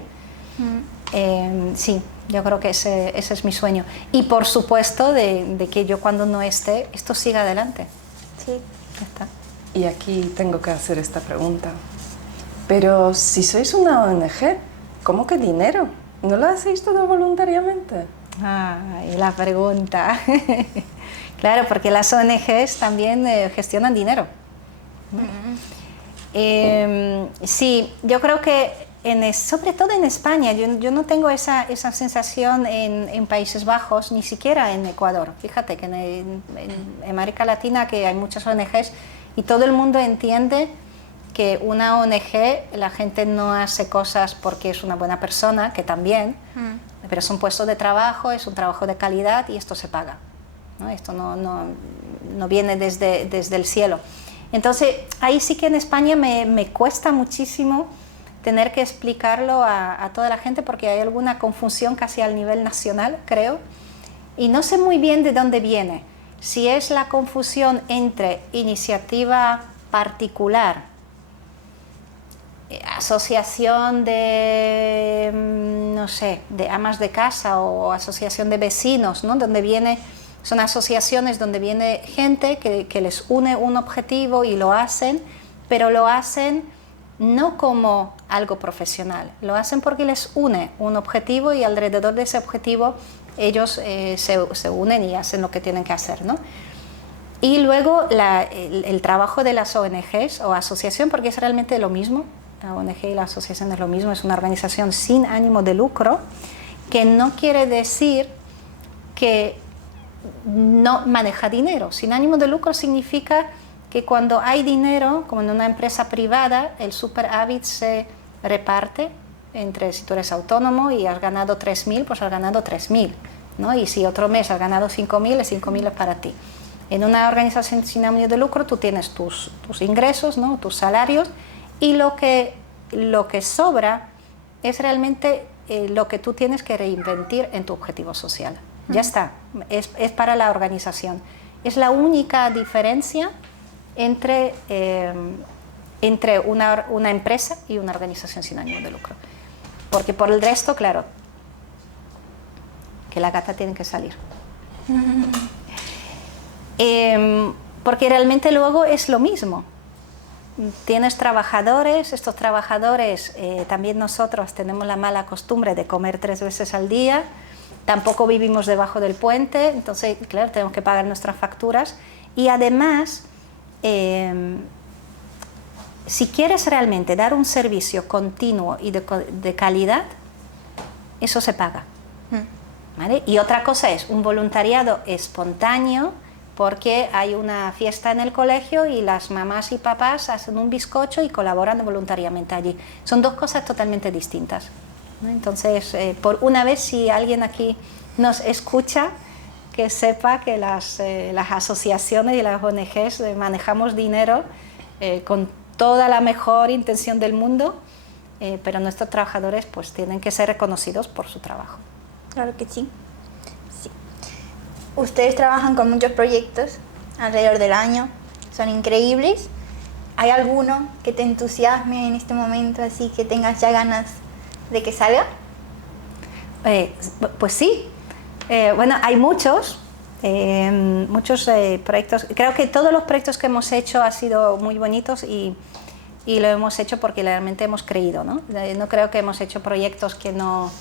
Sí, yo creo que ese es mi sueño. Y por supuesto de que yo cuando no esté, esto siga adelante. Sí. Ya está. Y aquí tengo que hacer esta pregunta. Pero si sois una ONG, ¿cómo que dinero? ¿No lo hacéis todo voluntariamente? Y la pregunta. Claro, porque las ONGs también gestionan dinero. Sí, yo creo que sobre todo en España, yo no tengo esa sensación en Países Bajos, ni siquiera en Ecuador. Fíjate que en América Latina que hay muchas ONGs y todo el mundo entiende que una ONG, la gente no hace cosas porque es una buena persona, que también, pero es un puesto de trabajo, es un trabajo de calidad y esto se paga, ¿no? Esto no viene desde el cielo. Entonces, ahí sí que en España me cuesta muchísimo tener que explicarlo a toda la gente porque hay alguna confusión casi al nivel nacional, creo, y no sé muy bien de dónde viene. Si es la confusión entre iniciativa particular, asociación de, no sé, de amas de casa o asociación de vecinos, ¿no? Son asociaciones donde viene gente que les une un objetivo y lo hacen, pero lo hacen no como algo profesional, lo hacen porque les une un objetivo y alrededor de ese objetivo ellos se unen y hacen lo que tienen que hacer, ¿no? Y luego el trabajo de las ONGs o asociación, porque es realmente lo mismo, la ONG y la asociación es lo mismo, es una organización sin ánimo de lucro, que no quiere decir que no maneja dinero. Sin ánimo de lucro significa que cuando hay dinero, como en una empresa privada, el superávit se reparte entre, si tú eres autónomo y has ganado 3.000, pues has ganado 3.000, ¿no? Y si otro mes has ganado 5.000, 5.000 es para ti. En una organización sin ánimo de lucro tú tienes tus ingresos, ¿no? Tus salarios, y lo que sobra es realmente lo que tú tienes que reinvertir en tu objetivo social. Ya está, es para la organización. Es la única diferencia entre una empresa y una organización sin ánimo de lucro. Porque por el resto, claro, que la gata tiene que salir. Porque realmente luego es lo mismo. Tienes trabajadores, estos trabajadores, también nosotros tenemos la mala costumbre de comer 3 veces al día, tampoco vivimos debajo del puente, entonces, claro, tenemos que pagar nuestras facturas y además, si quieres realmente dar un servicio continuo y de calidad, eso se paga, ¿vale? Y otra cosa es un voluntariado espontáneo, porque hay una fiesta en el colegio y las mamás y papás hacen un bizcocho y colaboran voluntariamente allí. Son dos cosas totalmente distintas, ¿no? Entonces, por una vez, si alguien aquí nos escucha, que sepa que las asociaciones y las ONGs manejamos dinero con toda la mejor intención del mundo, pero nuestros trabajadores pues tienen que ser reconocidos por su trabajo. Claro que sí. Ustedes trabajan con muchos proyectos alrededor del año, son increíbles. ¿Hay alguno que te entusiasme en este momento, así que tengas ya ganas de que salga? Pues sí. Bueno, hay muchos proyectos. Creo que todos los proyectos que hemos hecho han sido muy bonitos y lo hemos hecho porque realmente hemos creído, ¿no? No creo que hemos hecho proyectos que no...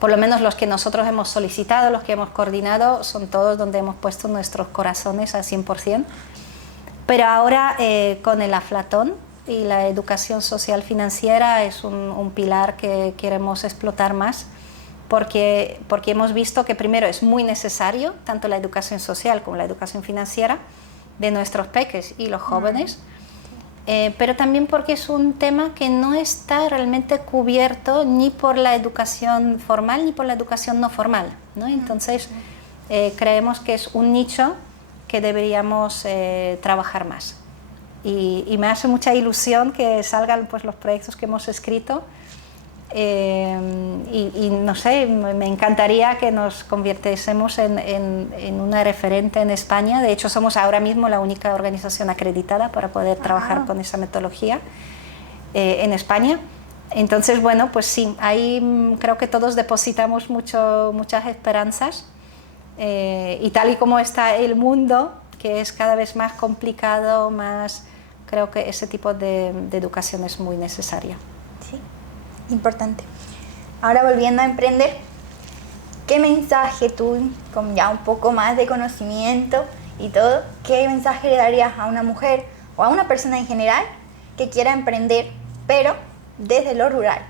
Por lo menos los que nosotros hemos solicitado, los que hemos coordinado, son todos donde hemos puesto nuestros corazones al 100%. Pero ahora con el Aflatón y la educación social financiera es un pilar que queremos explotar más porque hemos visto que primero es muy necesario tanto la educación social como la educación financiera de nuestros peques y los jóvenes. Pero también porque es un tema que no está realmente cubierto ni por la educación formal ni por la educación no formal, ¿no? Entonces creemos que es un nicho que deberíamos trabajar más y me hace mucha ilusión que salgan pues, los proyectos que hemos escrito y no sé, me encantaría que nos convirtiésemos en una referente en España. De hecho, somos ahora mismo la única organización acreditada para poder trabajar con esa metodología en España. Entonces, bueno, pues sí, ahí creo que todos depositamos muchas esperanzas y tal y como está el mundo, que es cada vez más complicado, creo que ese tipo de educación es muy necesaria. Sí, importante. Ahora volviendo a emprender, ¿qué mensaje tú, con ya un poco más de conocimiento y todo, qué mensaje le darías a una mujer o a una persona en general que quiera emprender, pero desde lo rural?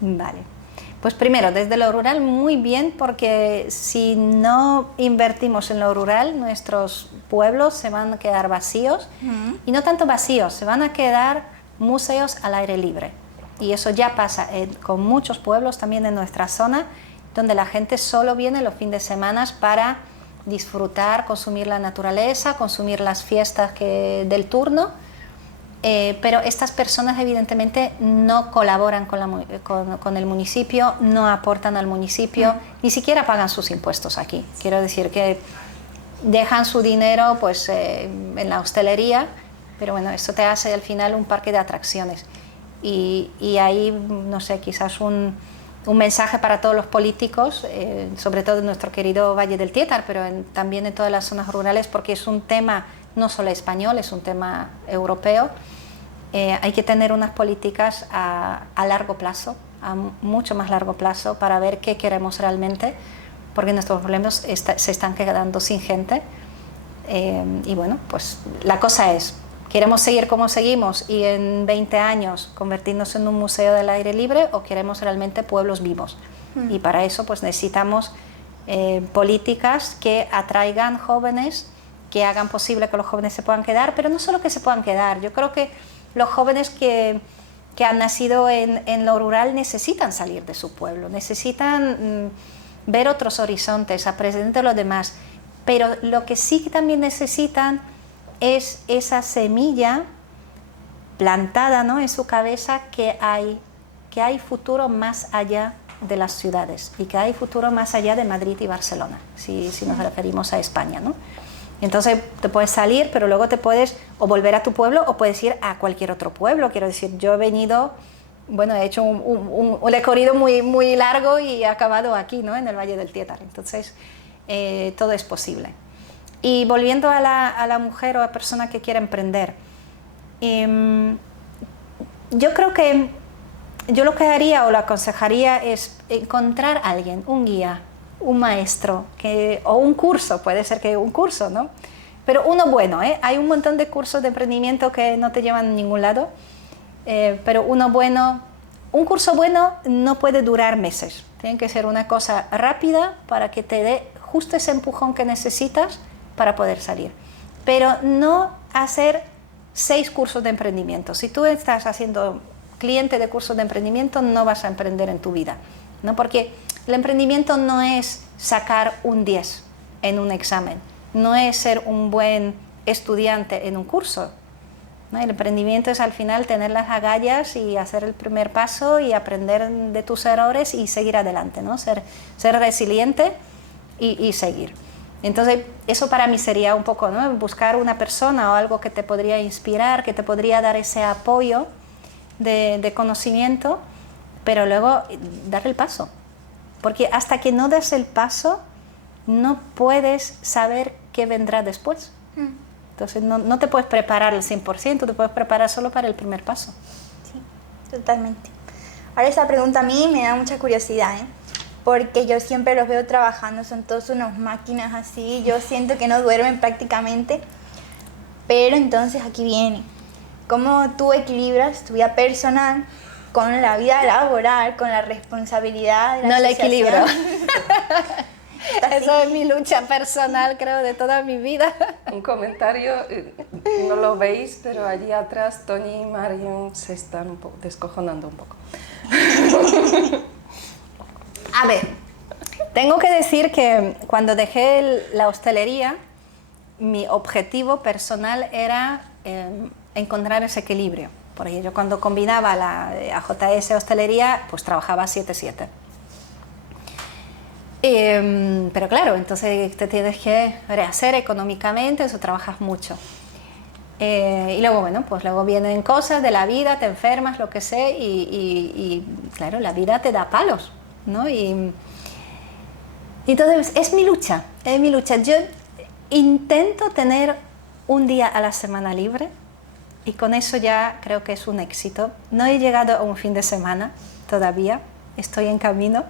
Vale, pues primero, desde lo rural muy bien, porque si no invertimos en lo rural, nuestros pueblos se van a quedar vacíos, y no tanto vacíos, se van a quedar museos al aire libre. Y eso ya pasa con muchos pueblos también en nuestra zona, donde la gente solo viene los fines de semana para disfrutar, consumir la naturaleza, consumir las fiestas del turno, pero estas personas evidentemente no colaboran con el municipio, no aportan al municipio, ni siquiera pagan sus impuestos aquí. Quiero decir que dejan su dinero pues, en la hostelería, pero bueno, esto te hace al final un parque de atracciones. Y ahí, no sé, quizás un mensaje para todos los políticos, sobre todo en nuestro querido Valle del Tétar, pero también en todas las zonas rurales, porque es un tema no solo español, es un tema europeo. Hay que tener unas políticas a largo plazo, a mucho más largo plazo, para ver qué queremos realmente, porque nuestros problemas se están quedando sin gente. Y bueno, pues la cosa es, ¿queremos seguir como seguimos y en 20 años convertirnos en un museo del aire libre, o queremos realmente pueblos vivos? Y para eso pues necesitamos políticas que atraigan jóvenes, que hagan posible que los jóvenes se puedan quedar, pero no solo que se puedan quedar. Yo creo que los jóvenes que han nacido en lo rural necesitan salir de su pueblo, necesitan ver otros horizontes, aprender de los demás, pero lo que sí que también necesitan es esa semilla plantada, ¿no?, en su cabeza, que hay futuro más allá de las ciudades y que hay futuro más allá de Madrid y Barcelona, si nos referimos a España, ¿no? Entonces te puedes salir, pero luego te puedes o volver a tu pueblo o puedes ir a cualquier otro pueblo. Quiero decir, yo he venido, bueno, he hecho un recorrido muy, muy largo y he acabado aquí, ¿no?, en el Valle del Tétar. Entonces todo es posible. Y volviendo a la mujer o a la persona que quiere emprender, yo creo que yo lo que haría o lo aconsejaría es encontrar a alguien, un guía, un maestro, o un curso, puede ser que un curso, ¿no? Pero uno bueno, ¿eh? Hay un montón de cursos de emprendimiento que no te llevan a ningún lado, pero uno bueno, un curso bueno no puede durar meses, tiene que ser una cosa rápida para que te dé justo ese empujón que necesitas para poder salir. Pero no hacer 6 cursos de emprendimiento. Si tú estás haciendo cliente de cursos de emprendimiento, no vas a emprender en tu vida, ¿no? Porque el emprendimiento no es sacar un 10 en un examen, no es ser un buen estudiante en un curso, ¿no? El emprendimiento es al final tener las agallas y hacer el primer paso y aprender de tus errores y seguir adelante, ¿no? Ser resiliente y seguir. Entonces eso para mí sería un poco, ¿no?, buscar una persona o algo que te podría inspirar, que te podría dar ese apoyo de conocimiento, pero luego dar el paso. Porque hasta que no des el paso, no puedes saber qué vendrá después. Entonces no te puedes preparar al 100%, te puedes preparar solo para el primer paso. Sí, totalmente. Ahora esa pregunta a mí me da mucha curiosidad, ¿eh? Porque yo siempre los veo trabajando, son todos unas máquinas así, yo siento que no duermen prácticamente. Pero entonces aquí viene, ¿cómo tú equilibras tu vida personal con la vida laboral, con la responsabilidad de la No la asociación? equilibro. Eso es mi lucha personal, creo, de toda mi vida. Un comentario, no lo veis, pero allí atrás Tony y Marion se están descojonando un poco. A ver, tengo que decir que cuando dejé la hostelería, mi objetivo personal era encontrar ese equilibrio. Porque yo cuando combinaba la AJS hostelería, pues trabajaba 7/7. Pero claro, entonces te tienes que rehacer económicamente, eso trabajas mucho. Y luego, bueno, pues luego vienen cosas de la vida, te enfermas, lo que sé, y claro, la vida te da palos, ¿no? Y entonces es mi lucha, es mi lucha. Yo intento tener un día a la semana libre y con eso ya creo que es un éxito. No he llegado a un fin de semana todavía, estoy en camino.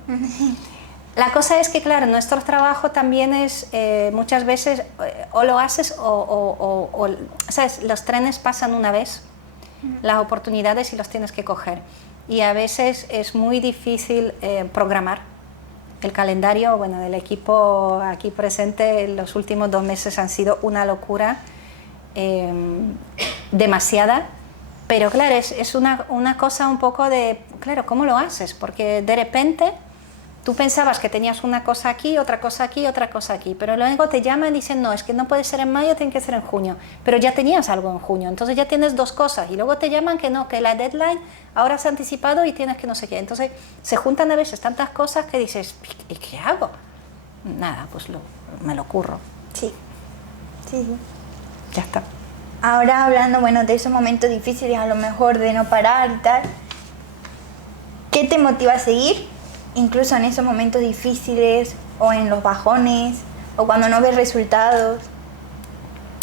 La cosa es que, claro, nuestro trabajo también es muchas veces o lo haces o ¿sabes? Los trenes pasan una vez, las oportunidades y los tienes que coger. Y a veces es muy difícil programar. El calendario, bueno, del equipo aquí presente, los últimos 2 meses han sido una locura, demasiada. Pero claro, es una cosa un poco de, claro, ¿cómo lo haces? Porque de repente tú pensabas que tenías una cosa aquí, otra cosa aquí, otra cosa aquí, pero luego te llaman y dicen, no, es que no puede ser en mayo, tiene que ser en junio, pero ya tenías algo en junio, entonces ya tienes 2 cosas, y luego te llaman que no, que la deadline ahora se ha anticipado y tienes que no sé qué, entonces se juntan a veces tantas cosas que dices, ¿y qué hago? Nada, pues me lo curro. Sí, sí, sí. Ya está. Ahora hablando, bueno, de esos momentos difíciles, a lo mejor de no parar y tal, ¿qué te motiva a seguir? Incluso en esos momentos difíciles o en los bajones o cuando no ves resultados.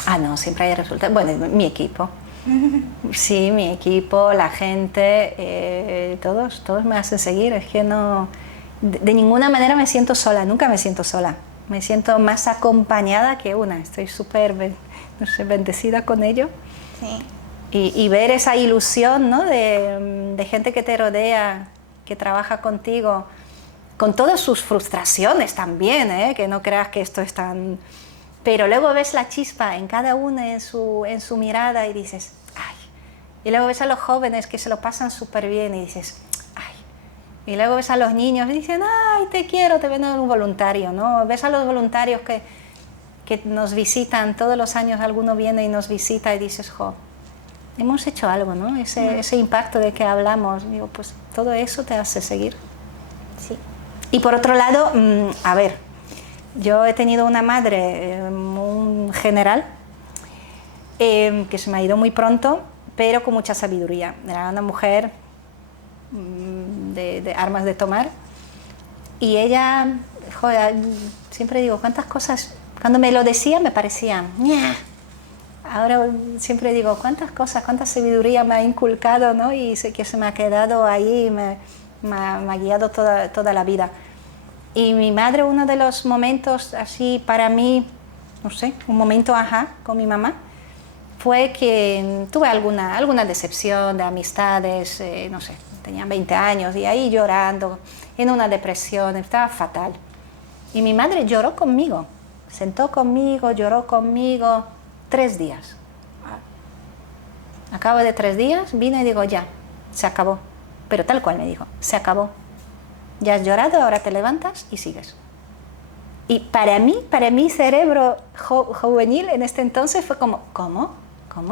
Ah, no, siempre hay resultados. Bueno, mi equipo. Sí, mi equipo, la gente, todos me hacen seguir. Es que no, de ninguna manera me siento sola, nunca me siento sola. Me siento más acompañada que una. Estoy súper, no sé, bendecida con ello. Sí. Y ver esa ilusión, ¿no? de gente que te rodea, que trabaja contigo, con todas sus frustraciones también, ¿eh? Que no creas que esto es tan... Pero luego ves la chispa en cada uno en su mirada y dices, ¡ay! Y luego ves a los jóvenes que se lo pasan súper bien y dices, ¡ay! Y luego ves a los niños y dicen, ¡ay, te quiero! Te ven a un voluntario, ¿no? Ves a los voluntarios que nos visitan, todos los años alguno viene y nos visita y dices, ¡jo! Hemos hecho algo, ¿no? Ese impacto de que hablamos, digo, pues todo eso te hace seguir. Sí. Y por otro lado, a ver, yo he tenido una madre, un general, que se me ha ido muy pronto, pero con mucha sabiduría. Era una mujer de armas de tomar y ella, joder, siempre digo, cuántas cosas, cuando me lo decía me parecían, ¡ña! Ahora siempre digo, cuántas cosas, cuánta sabiduría me ha inculcado, ¿no? Y sé que se me ha quedado ahí, me ha guiado toda la vida. Y mi madre, uno de los momentos así para mí, no sé, un momento ajá con mi mamá, fue que tuve alguna decepción de amistades, no sé, tenía 20 años y ahí llorando, en una depresión, estaba fatal. Y mi madre lloró conmigo, sentó conmigo, lloró conmigo 3 días. A cabo de 3 días vino y digo, ya, se acabó. Pero tal cual me dijo, se acabó. Ya has llorado, ahora te levantas y sigues. Y para mi cerebro juvenil en este entonces fue como, ¿cómo?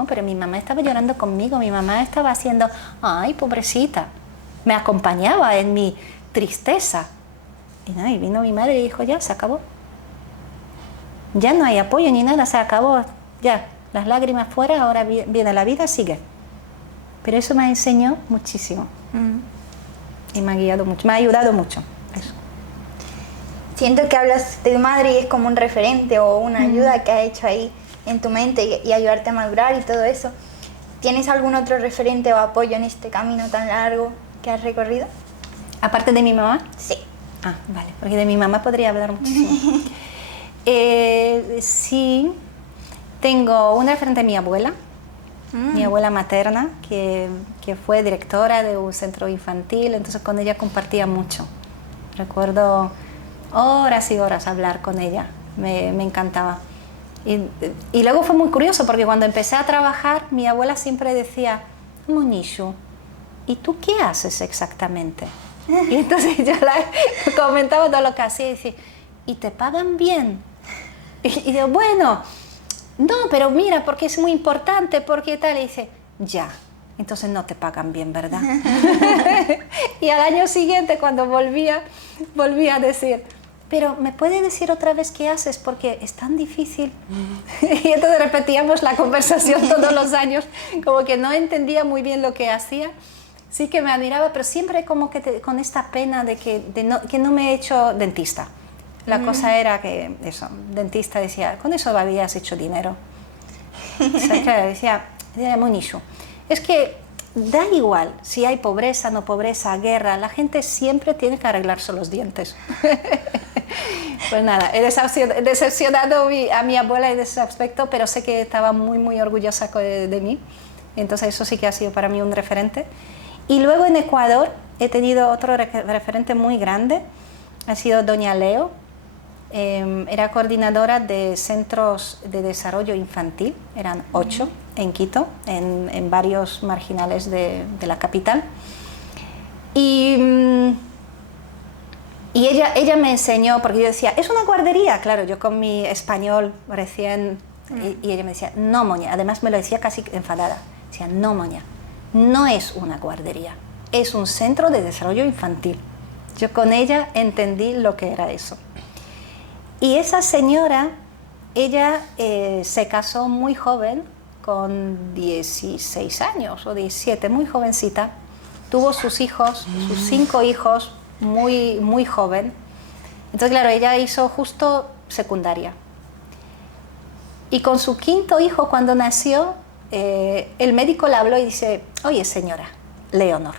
Pero mi mamá estaba llorando conmigo, mi mamá estaba haciendo, ay, pobrecita. Me acompañaba en mi tristeza. Y vino mi madre y dijo, ya, se acabó. Ya no hay apoyo ni nada, se acabó. Ya, las lágrimas fuera, ahora viene la vida, sigue. Pero eso me enseñó muchísimo. Y me ha guiado mucho, me ha ayudado mucho. Eso. Siento que hablas de tu madre y es como un referente o una ayuda que ha hecho ahí en tu mente y ayudarte a madurar y todo eso. ¿Tienes algún otro referente o apoyo en este camino tan largo que has recorrido? ¿Aparte de mi mamá? Sí. Ah, vale, porque de mi mamá podría hablar muchísimo. Sí, tengo una referente de mi abuela. Mi abuela materna, que fue directora de un centro infantil, entonces con ella compartía mucho. Recuerdo horas y horas hablar con ella, me encantaba. Y luego fue muy curioso porque cuando empecé a trabajar, mi abuela siempre decía, Monishu, ¿y tú qué haces exactamente? Y entonces yo le comentaba todo lo que hacía y decía, ¿y te pagan bien? Y digo, bueno... No, pero mira, porque es muy importante, porque tal, y dice, ya, entonces no te pagan bien, ¿verdad? Y al año siguiente, cuando volvía a decir, pero ¿me puede decir otra vez qué haces? Porque es tan difícil. Y entonces repetíamos la conversación todos los años, como que no entendía muy bien lo que hacía. Sí que me admiraba, pero siempre como que con esta pena de que no me he hecho dentista. La cosa era que, eso, dentista decía, con eso habías hecho dinero. O sea, claro, decía Monishu, es que da igual si hay pobreza, no pobreza, guerra, la gente siempre tiene que arreglarse los dientes. Pues nada, he decepcionado a mi abuela en ese aspecto, pero sé que estaba muy, muy orgullosa de mí. Entonces eso sí que ha sido para mí un referente. Y luego en Ecuador he tenido otro referente muy grande, ha sido doña Leo. Era coordinadora de centros de desarrollo infantil, eran 8 en Quito, en varios marginales de la capital. Y ella me enseñó, porque yo decía, es una guardería, claro, yo con mi español recién, y ella me decía, no, moña, además me lo decía casi enfadada, decía, no, moña, no es una guardería, es un centro de desarrollo infantil. Yo con ella entendí lo que era eso. Y esa señora, ella se casó muy joven, con 16 años o 17, muy jovencita. Tuvo sus hijos, sus 5 hijos, muy, muy joven. Entonces, claro, ella hizo justo secundaria. Y con su 5.º hijo, cuando nació, el médico le habló y dice, oye señora, Leonor,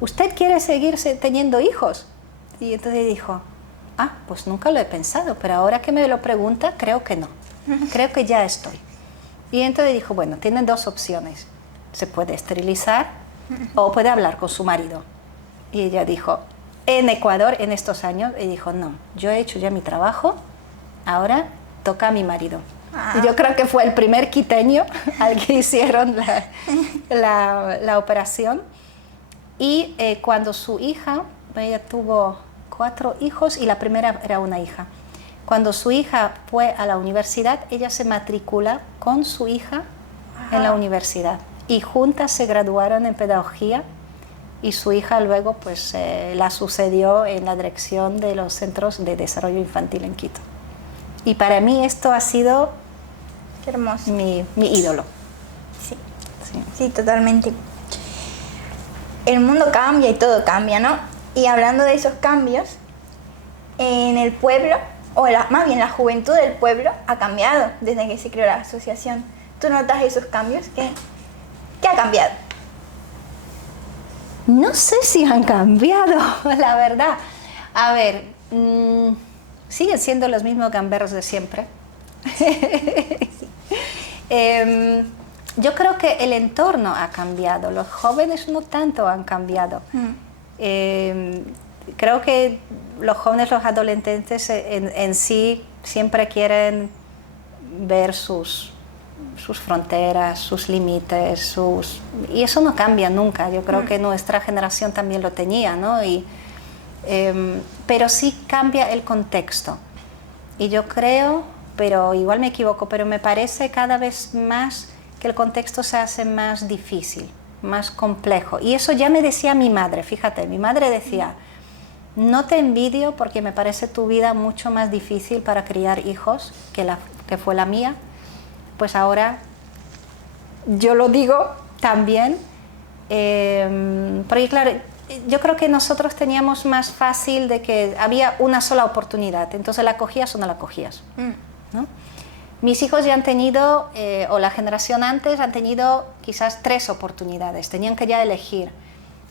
¿usted quiere seguir teniendo hijos? Y entonces dijo, pues nunca lo he pensado, pero ahora que me lo pregunta, creo que no. Creo que ya estoy. Y entonces dijo, bueno, tienen 2 opciones. Se puede esterilizar o puede hablar con su marido. Y ella dijo, en Ecuador, en estos años, y dijo, no, yo he hecho ya mi trabajo, ahora toca a mi marido. Y yo creo que fue el primer quiteño al que hicieron la operación. Y cuando su hija, ella tuvo 4 hijos y la primera era una hija. Cuando su hija fue a la universidad, ella se matricula con su hija en la universidad. Y juntas se graduaron en pedagogía y su hija luego pues la sucedió en la dirección de los centros de desarrollo infantil en Quito. Y para mí esto ha sido Qué hermoso. mi ídolo. Sí. Sí, totalmente. El mundo cambia y todo cambia, ¿no? Y hablando de esos cambios, en el pueblo, más bien la juventud del pueblo ha cambiado desde que se creó la asociación. ¿Tú notas esos cambios? ¿Qué ha cambiado? No sé si han cambiado, la verdad. A ver, siguen siendo los mismos gamberros de siempre. Yo creo que el entorno ha cambiado, los jóvenes no tanto han cambiado. Creo que los jóvenes, los adolescentes en sí siempre quieren ver sus fronteras, sus límites, y eso no cambia nunca. Yo creo que nuestra generación también lo tenía, ¿no? Pero sí cambia el contexto. Y yo creo, pero igual me equivoco, pero me parece cada vez más que el contexto se hace más difícil, más complejo. Y eso ya me decía mi madre, fíjate, mi madre decía, no te envidio porque me parece tu vida mucho más difícil para criar hijos que fue la mía. Pues ahora yo lo digo también, porque claro, yo creo que nosotros teníamos más fácil de que había una sola oportunidad, entonces la cogías o no la cogías, ¿no? Mis hijos ya han tenido, o la generación antes, han tenido quizás 3 oportunidades, tenían que ya elegir.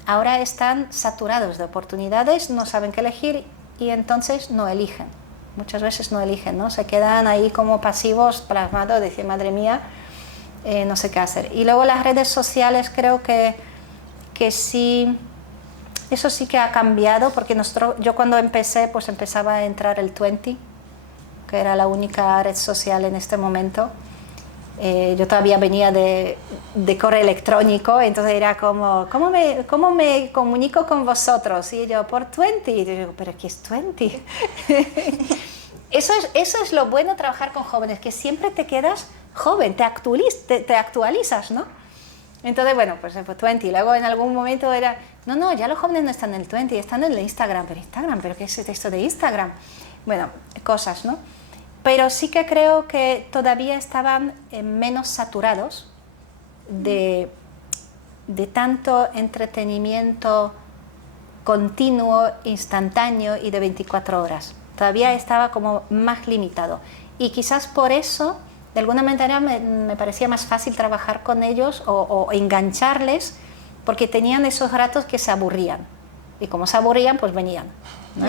Ahora están saturados de oportunidades, no saben qué elegir y entonces no eligen. Muchas veces no eligen, ¿no? Se quedan ahí como pasivos, plasmados, decir, madre mía, no sé qué hacer. Y luego las redes sociales creo que sí, eso sí que ha cambiado, porque yo cuando empecé, pues empezaba a entrar el 20, que era la única red social en este momento. Yo todavía venía de correo electrónico, entonces era como, ¿cómo me comunico con vosotros? Y yo, por 20. Y yo digo, ¿pero qué es 20? Eso es lo bueno de trabajar con jóvenes, que siempre te quedas joven, te actualizas, ¿no? Entonces, bueno, pues 20. Luego en algún momento era, no, ya los jóvenes no están en el 20, están en el Instagram. ¿Pero qué es esto de Instagram? Bueno, cosas, ¿no? Pero sí que creo que todavía estaban menos saturados de tanto entretenimiento continuo, instantáneo y de 24 horas. Todavía estaba como más limitado. Y quizás por eso, de alguna manera, me parecía más fácil trabajar con ellos o engancharles, porque tenían esos ratos que se aburrían. Y como se aburrían, pues venían, ¿no?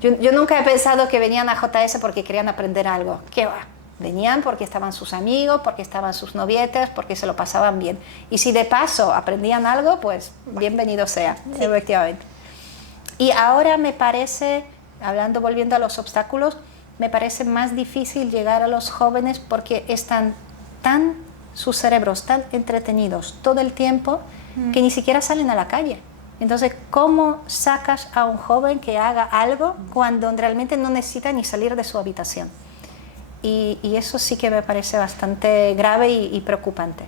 Yo nunca he pensado que venían a JS porque querían aprender algo. ¿Qué va? Venían porque estaban sus amigos, porque estaban sus novietas, porque se lo pasaban bien. Y si de paso aprendían algo, pues bienvenido sea, sí. Efectivamente. Y ahora me parece, volviendo a los obstáculos, me parece más difícil llegar a los jóvenes porque están sus cerebros tan entretenidos todo el tiempo que ni siquiera salen a la calle. Entonces, ¿cómo sacas a un joven que haga algo cuando realmente no necesita ni salir de su habitación? Y eso sí que me parece bastante grave y preocupante,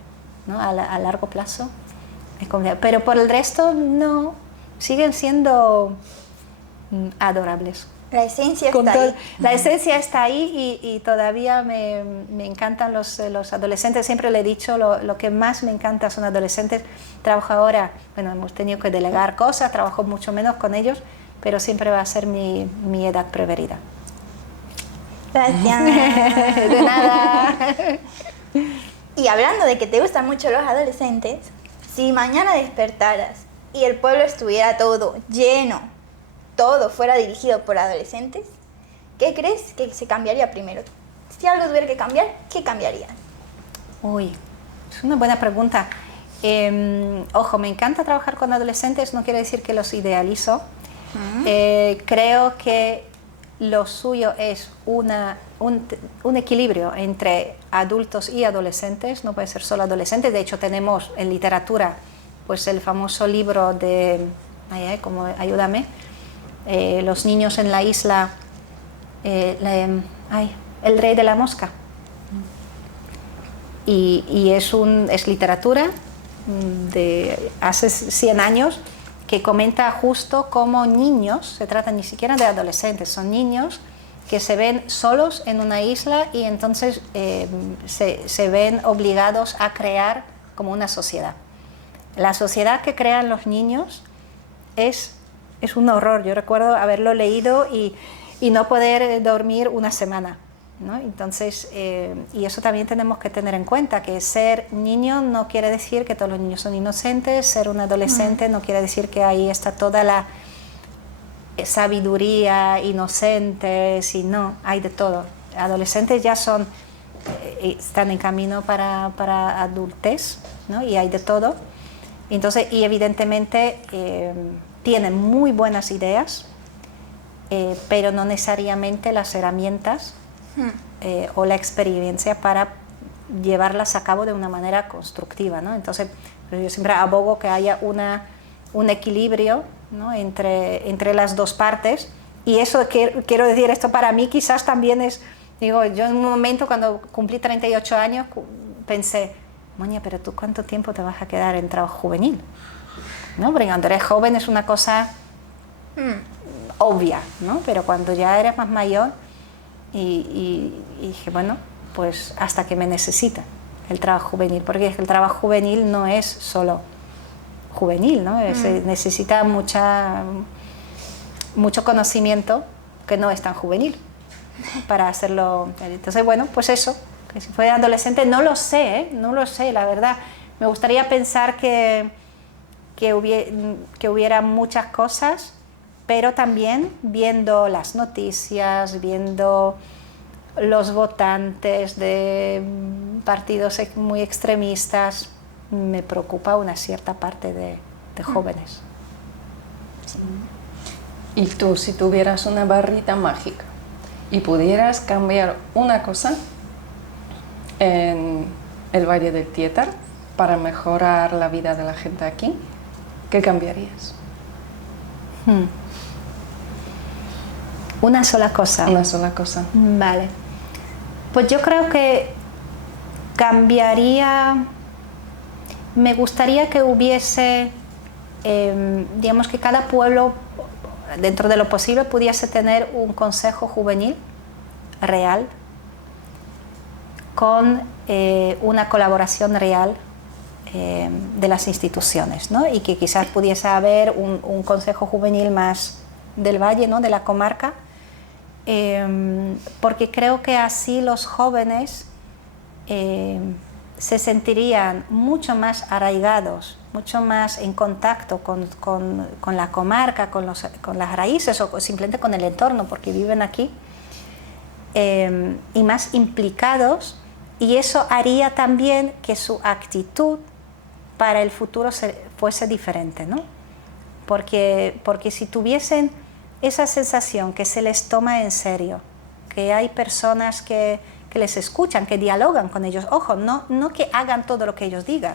¿no? A largo plazo. Pero por el resto, no, siguen siendo adorables. La esencia está ahí. La esencia está ahí y todavía me encantan los adolescentes. Siempre le he dicho, lo que más me encanta son adolescentes. Trabajo ahora, bueno, hemos tenido que delegar cosas, trabajo mucho menos con ellos, pero siempre va a ser mi edad preferida. Gracias. De nada. Y hablando de que te gustan mucho los adolescentes, si mañana despertaras y el pueblo estuviera todo lleno, todo fuera dirigido por adolescentes, ¿qué crees que se cambiaría primero? Si algo tuviera que cambiar, ¿qué cambiaría? Uy, es una buena pregunta. Ojo, me encanta trabajar con adolescentes, no quiere decir que los idealizo. Creo que lo suyo es un equilibrio entre adultos y adolescentes, no puede ser solo adolescentes. De hecho, tenemos en literatura pues el famoso libro de, ayúdame, Los niños en la isla, El rey de la mosca. Y es literatura de hace 100 años que comenta justo cómo niños, se trata ni siquiera de adolescentes, son niños que se ven solos en una isla y entonces se ven obligados a crear como una sociedad. La sociedad que crean los niños es un horror. Yo recuerdo haberlo leído y no poder dormir una semana, ¿no? Entonces, y eso también tenemos que tener en cuenta, que ser niño no quiere decir que todos los niños son inocentes, ser un adolescente no quiere decir que ahí está toda la sabiduría inocente, no, hay de todo. Adolescentes ya están en camino para adultez, ¿no? Y hay de todo. Entonces, y evidentemente tienen muy buenas ideas, pero no necesariamente las herramientas o la experiencia para llevarlas a cabo de una manera constructiva, ¿no? Entonces, yo siempre abogo que haya un equilibrio, ¿no? entre las dos partes, y eso quiero decir, esto para mí quizás también es, yo en un momento cuando cumplí 38 años pensé, Moña, pero tú ¿cuánto tiempo te vas a quedar en trabajo juvenil? ¿No? Porque cuando eres joven es una cosa obvia, ¿no? Pero cuando ya eres más mayor y dije, bueno, pues hasta que me necesita el trabajo juvenil, porque el trabajo juvenil no es solo juvenil, ¿no? Se necesita mucho conocimiento que no es tan juvenil para hacerlo. Entonces, bueno, pues eso, que si fuera adolescente, no lo sé, la verdad. Me gustaría pensar que hubiera muchas cosas, pero también viendo las noticias, viendo los votantes de partidos muy extremistas, me preocupa una cierta parte de jóvenes. Sí. Y tú, si tuvieras una barrita mágica y pudieras cambiar una cosa en el Valle del Tietar para mejorar la vida de la gente aquí, ¿qué cambiarías? Una sola cosa. Una sola cosa. Vale. Pues yo creo que cambiaría me gustaría que hubiese, digamos que cada pueblo, dentro de lo posible, pudiese tener un consejo juvenil real, con una colaboración real de las instituciones, ¿no? Y que quizás pudiese haber un consejo juvenil más del valle, ¿no? De la comarca, porque creo que así los jóvenes se sentirían mucho más arraigados, mucho más en contacto con la comarca, con las raíces o simplemente con el entorno, porque viven aquí, y más implicados, y eso haría también que su actitud para el futuro fuese diferente, ¿no? Porque si tuviesen esa sensación que se les toma en serio, que hay personas que les escuchan, que dialogan con ellos, ojo, no que hagan todo lo que ellos digan,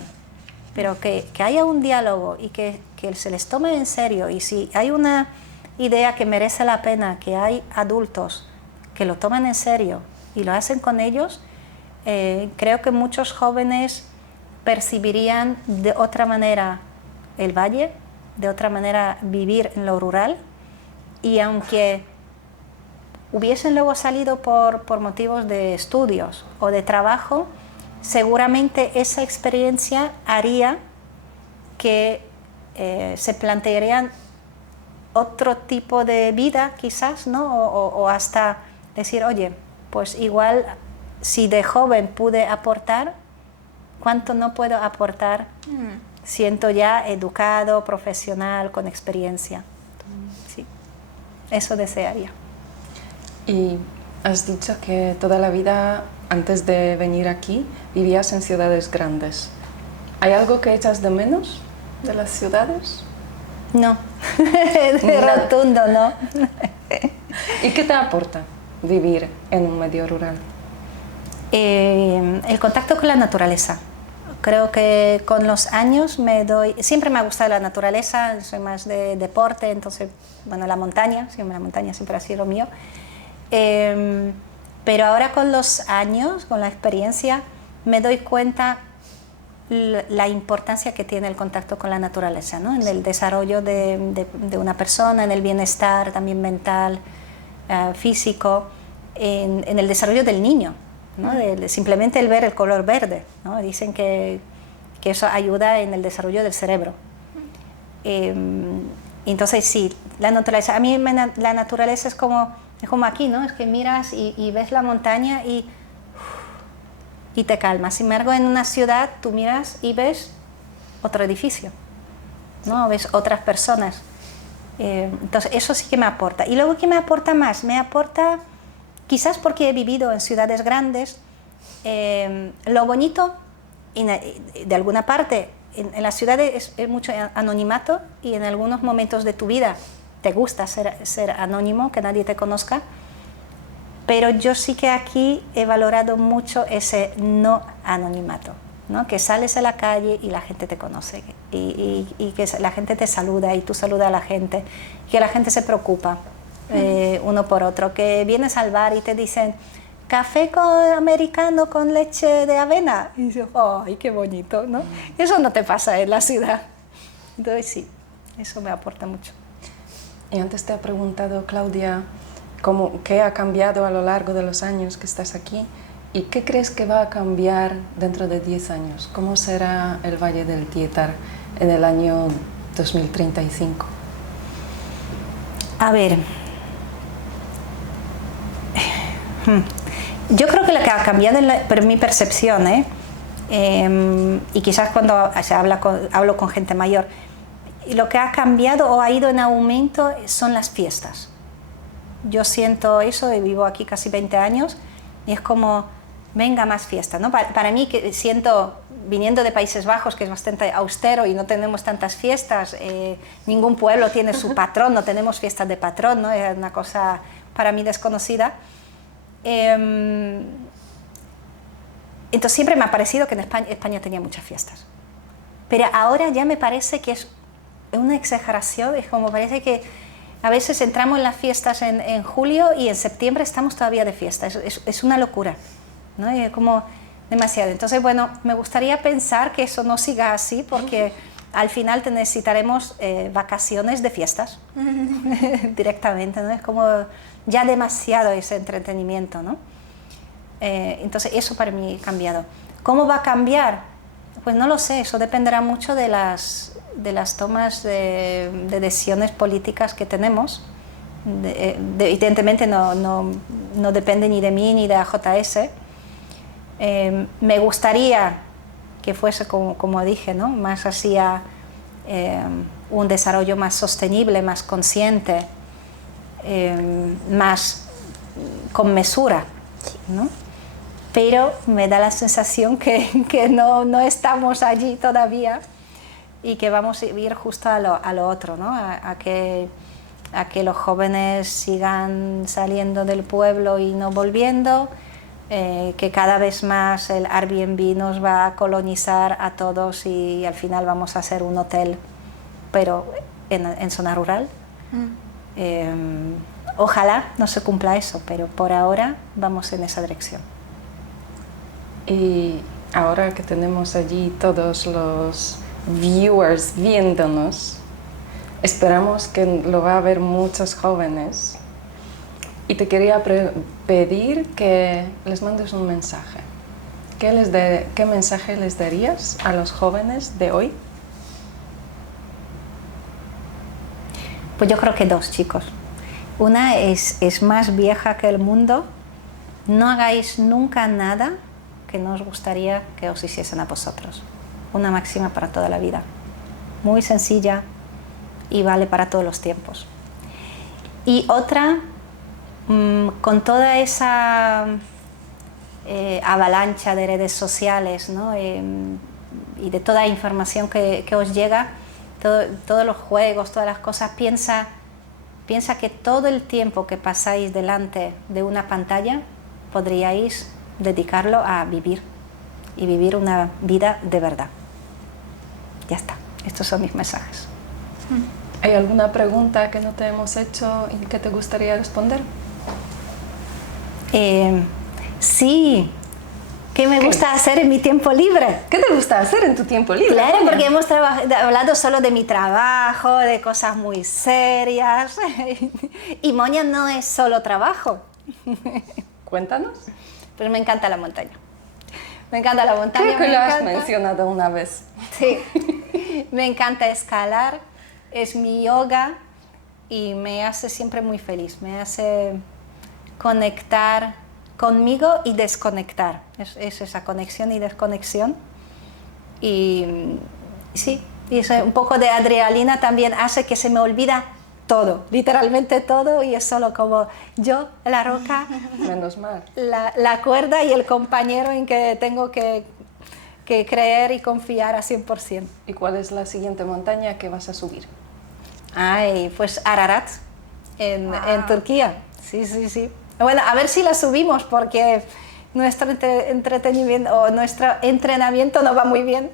pero que haya un diálogo y que se les tome en serio, y si hay una idea que merece la pena, que hay adultos que lo toman en serio y lo hacen con ellos, creo que muchos jóvenes percibirían de otra manera el valle, de otra manera vivir en lo rural, y aunque hubiesen luego salido por motivos de estudios o de trabajo, seguramente esa experiencia haría que se plantearían otro tipo de vida quizás, ¿no? O hasta decir, oye, pues igual si de joven pude aportar, ¿cuánto no puedo aportar siendo ya educado, profesional, con experiencia? Sí, eso desearía. Y has dicho que toda la vida, antes de venir aquí, vivías en ciudades grandes. ¿Hay algo que echas de menos de las ciudades? No, rotundo no. ¿Y qué te aporta vivir en un medio rural? El contacto con la naturaleza. Creo que con los años siempre me ha gustado la naturaleza, soy más de deporte, entonces, bueno, la montaña siempre ha sido mío. Pero ahora con los años, con la experiencia, me doy cuenta la importancia que tiene el contacto con la naturaleza, ¿no? En el desarrollo de una persona, en el bienestar también mental, físico, en el desarrollo del niño, ¿no? Simplemente el ver el color verde, ¿no? Dicen que eso ayuda en el desarrollo del cerebro. Entonces sí, la naturaleza, a mí la naturaleza es como aquí, ¿no? Es que miras y ves la montaña y te calmas. Sin embargo, en una ciudad tú miras y ves otro edificio, ¿no? Ves otras personas. Entonces eso sí que me aporta. Y luego, ¿qué me aporta más? Me aporta, quizás porque he vivido en ciudades grandes, lo bonito, de alguna parte, en las ciudades es mucho anonimato, y en algunos momentos de tu vida te gusta ser anónimo, que nadie te conozca, pero yo sí que aquí he valorado mucho ese no anonimato, ¿no? Que sales a la calle y la gente te conoce, y que la gente te saluda y tú saludas a la gente, que la gente se preocupa uno por otro, que vienes al bar y te dicen café americano con leche de avena, y dices, ¡ay, qué bonito!, ¿no? Eso no te pasa en la ciudad. Entonces sí, eso me aporta mucho. Y antes te ha preguntado Claudia qué ha cambiado a lo largo de los años que estás aquí, y qué crees que va a cambiar dentro de 10 años. ¿Cómo será el Valle del Tietar en el año 2035? A ver, yo creo que lo que ha cambiado, por mi percepción, y quizás cuando hablo con gente mayor, lo que ha cambiado o ha ido en aumento son las fiestas. Yo siento eso, y vivo aquí casi 20 años, y es como, venga, más fiesta, ¿no? Para mí, que siento, viniendo de Países Bajos, que es bastante austero y no tenemos tantas fiestas, ningún pueblo tiene su patrón, no tenemos fiestas de patrón, ¿no? Es una cosa para mí desconocida. Entonces siempre me ha parecido que en España tenía muchas fiestas, pero ahora ya me parece que es una exageración. Es como, parece que a veces entramos en las fiestas en julio y en septiembre estamos todavía de fiesta. Es una locura, ¿no? Y como demasiado. Entonces, bueno, me gustaría pensar que eso no siga así porque al final te necesitaremos vacaciones de fiestas directamente, ¿no? Es como ya demasiado ese entretenimiento, ¿no? Entonces, eso para mí ha cambiado. ¿Cómo va a cambiar? Pues no lo sé, eso dependerá mucho de las tomas de decisiones políticas que tenemos. Evidentemente no depende ni de mí ni de AJS. Me gustaría que fuese, como dije, ¿no? Más hacia un desarrollo más sostenible, más consciente, más con mesura, ¿no? Pero me da la sensación que no estamos allí todavía y que vamos a ir justo a lo otro, ¿no? a que los jóvenes sigan saliendo del pueblo y no volviendo, que cada vez más el Airbnb nos va a colonizar a todos y al final vamos a hacer un hotel, pero en zona rural. Ojalá no se cumpla eso, pero por ahora vamos en esa dirección. Y ahora que tenemos allí todos los viewers viéndonos, esperamos que lo va a ver muchos jóvenes y te quería pedir que les mandes un mensaje. ¿Qué mensaje les darías a los jóvenes de hoy? Pues yo creo que dos, chicos. Una es más vieja que el mundo. No hagáis nunca nada que no os gustaría que os hiciesen a vosotros. Una máxima para toda la vida. Muy sencilla y vale para todos los tiempos. Y otra, con toda esa avalancha de redes sociales, ¿no? Y de toda información que os llega, todos los juegos, todas las cosas, piensa que todo el tiempo que pasáis delante de una pantalla podríais dedicarlo a vivir y vivir una vida de verdad. Ya está, estos son mis mensajes. ¿Hay alguna pregunta que no te hemos hecho y que te gustaría responder? Sí. ¿Qué me gusta hacer en mi tiempo libre? ¿Qué te gusta hacer en tu tiempo libre? Claro, Moña? porque hemos hablado solo de mi trabajo, de cosas muy serias. Y Moña no es solo trabajo. Cuéntanos. Pues me encanta la montaña. Me encanta la montaña. Creo que lo has mencionado una vez. Sí. Me encanta escalar, es mi yoga y me hace siempre muy feliz. Me hace conectar conmigo y desconectar. Es esa conexión y desconexión. Y sí, y un poco de adrenalina también hace que se me olvida todo, literalmente todo, y es solo como yo, la roca, Menos mal. la cuerda y el compañero en que tengo que creer y confiar a 100%. ¿Y cuál es la siguiente montaña que vas a subir? Ay, pues Ararat, en Turquía. Sí, sí, sí. Bueno, a ver si la subimos porque nuestro entretenimiento o nuestro entrenamiento no va muy bien,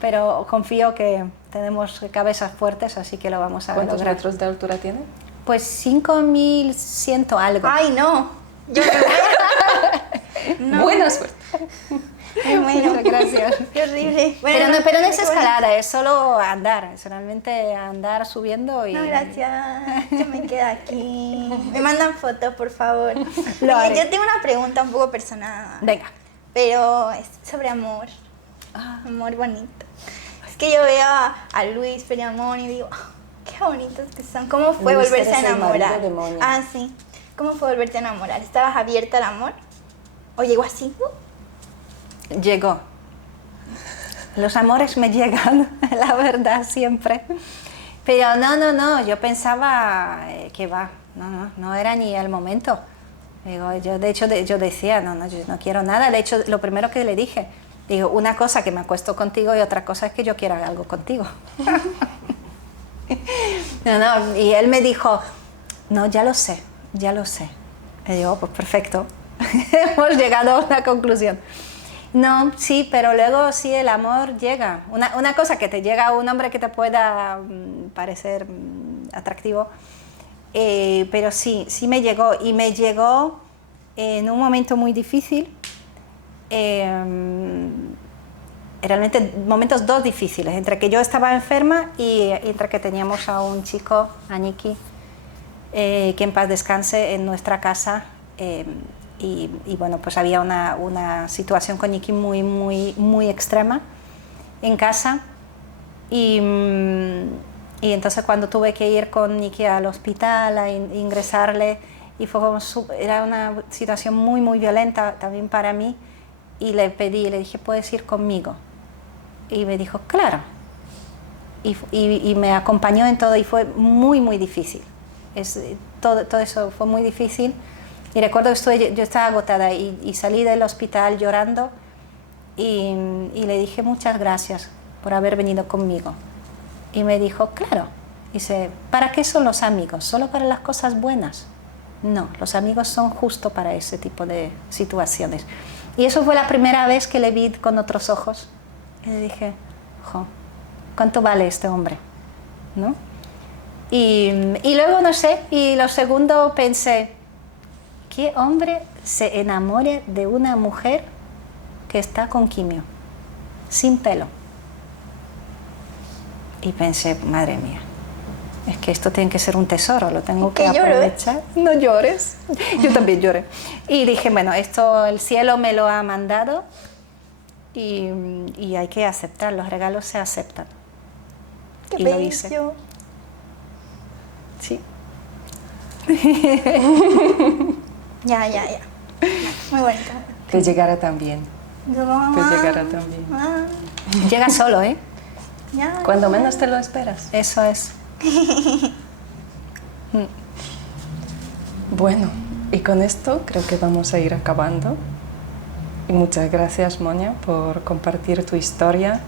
pero confío que tenemos cabezas fuertes, así que lo vamos a ¿Cuántos lograr. metros de altura tiene? Pues 5.100 algo. Ay, no. Yo no. Buena suerte. Ay, bueno. Muchas gracias. Qué horrible. Pero no es qué escalada, es solo andar, es realmente andar subiendo y... No, gracias. Yo me quedo aquí. Me mandan fotos, por favor. Lo haré. Yo tengo una pregunta un poco personal. Venga. Pero es sobre amor. Amor bonito. Es que yo veo a Luis Periamón y digo, qué bonitos que son. ¿Cómo fue Luis, volverse a eres el enamorar? marido de Moña. Ah, sí. ¿Cómo fue volverte a enamorar? ¿Estabas abierta al amor? ¿O llegó así? Llegó. Los amores me llegan, la verdad, siempre. Pero no, yo pensaba que no era ni el momento. Digo, yo decía, yo no quiero nada. De hecho, lo primero que le dije, digo, una cosa que me acuesto contigo y otra cosa es que yo quiera algo contigo. Y él me dijo, no, ya lo sé. Y digo, pues perfecto, hemos llegado a una conclusión. No, sí, pero luego sí el amor llega. Una cosa que te llega a un hombre que te pueda parecer atractivo, pero sí me llegó. Y me llegó en un momento muy difícil realmente momentos dos difíciles, entre que yo estaba enferma y entre que teníamos a un chico, a Niki, que en paz descanse, en nuestra casa. Y bueno, pues había una situación con Niki muy extrema en casa. Y entonces cuando tuve que ir con Niki al hospital a ingresarle, y era una situación muy violenta también para mí, y le dije, ¿puedes ir conmigo? Y me dijo, claro. Y me acompañó en todo, y fue muy difícil. Todo eso fue muy difícil. Y recuerdo que yo estaba agotada y salí del hospital llorando, y le dije, muchas gracias por haber venido conmigo. Y me dijo, claro. Dice, ¿para qué son los amigos? ¿Solo para las cosas buenas? No, los amigos son justo para ese tipo de situaciones. Y eso fue la primera vez que le vi con otros ojos. Y le dije, jo, ¿cuánto vale este hombre? ¿No? Y luego, no sé, y lo segundo pensé, ¿qué hombre se enamore de una mujer que está con quimio, sin pelo? Y pensé, madre mía, es que esto tiene que ser un tesoro, lo tengo que aprovechar. No llores. Yo también lloré. Y dije, bueno, esto el cielo me lo ha mandado, y hay que aceptar, los regalos se aceptan. Qué y bello. Lo hice. Sí. Ya. Muy bonito. Te llegará también. Te llegará también. Llega solo, ¿eh? Ya. Cuando menos te lo esperas. Eso es. Bueno, y con esto creo que vamos a ir acabando. Y muchas gracias, Monia, por compartir tu historia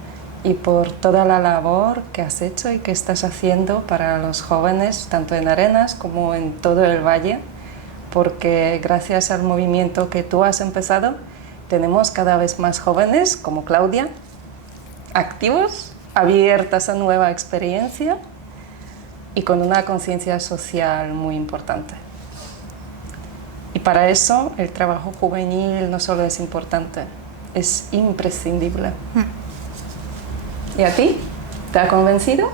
y por toda la labor que has hecho y que estás haciendo para los jóvenes, tanto en Arenas como en todo el valle, porque gracias al movimiento que tú has empezado, tenemos cada vez más jóvenes como Claudia, activos, abiertas a nueva experiencia y con una conciencia social muy importante. Y para eso el trabajo juvenil no solo es importante, es imprescindible. ¿Y a ti? ¿Te ha convencido?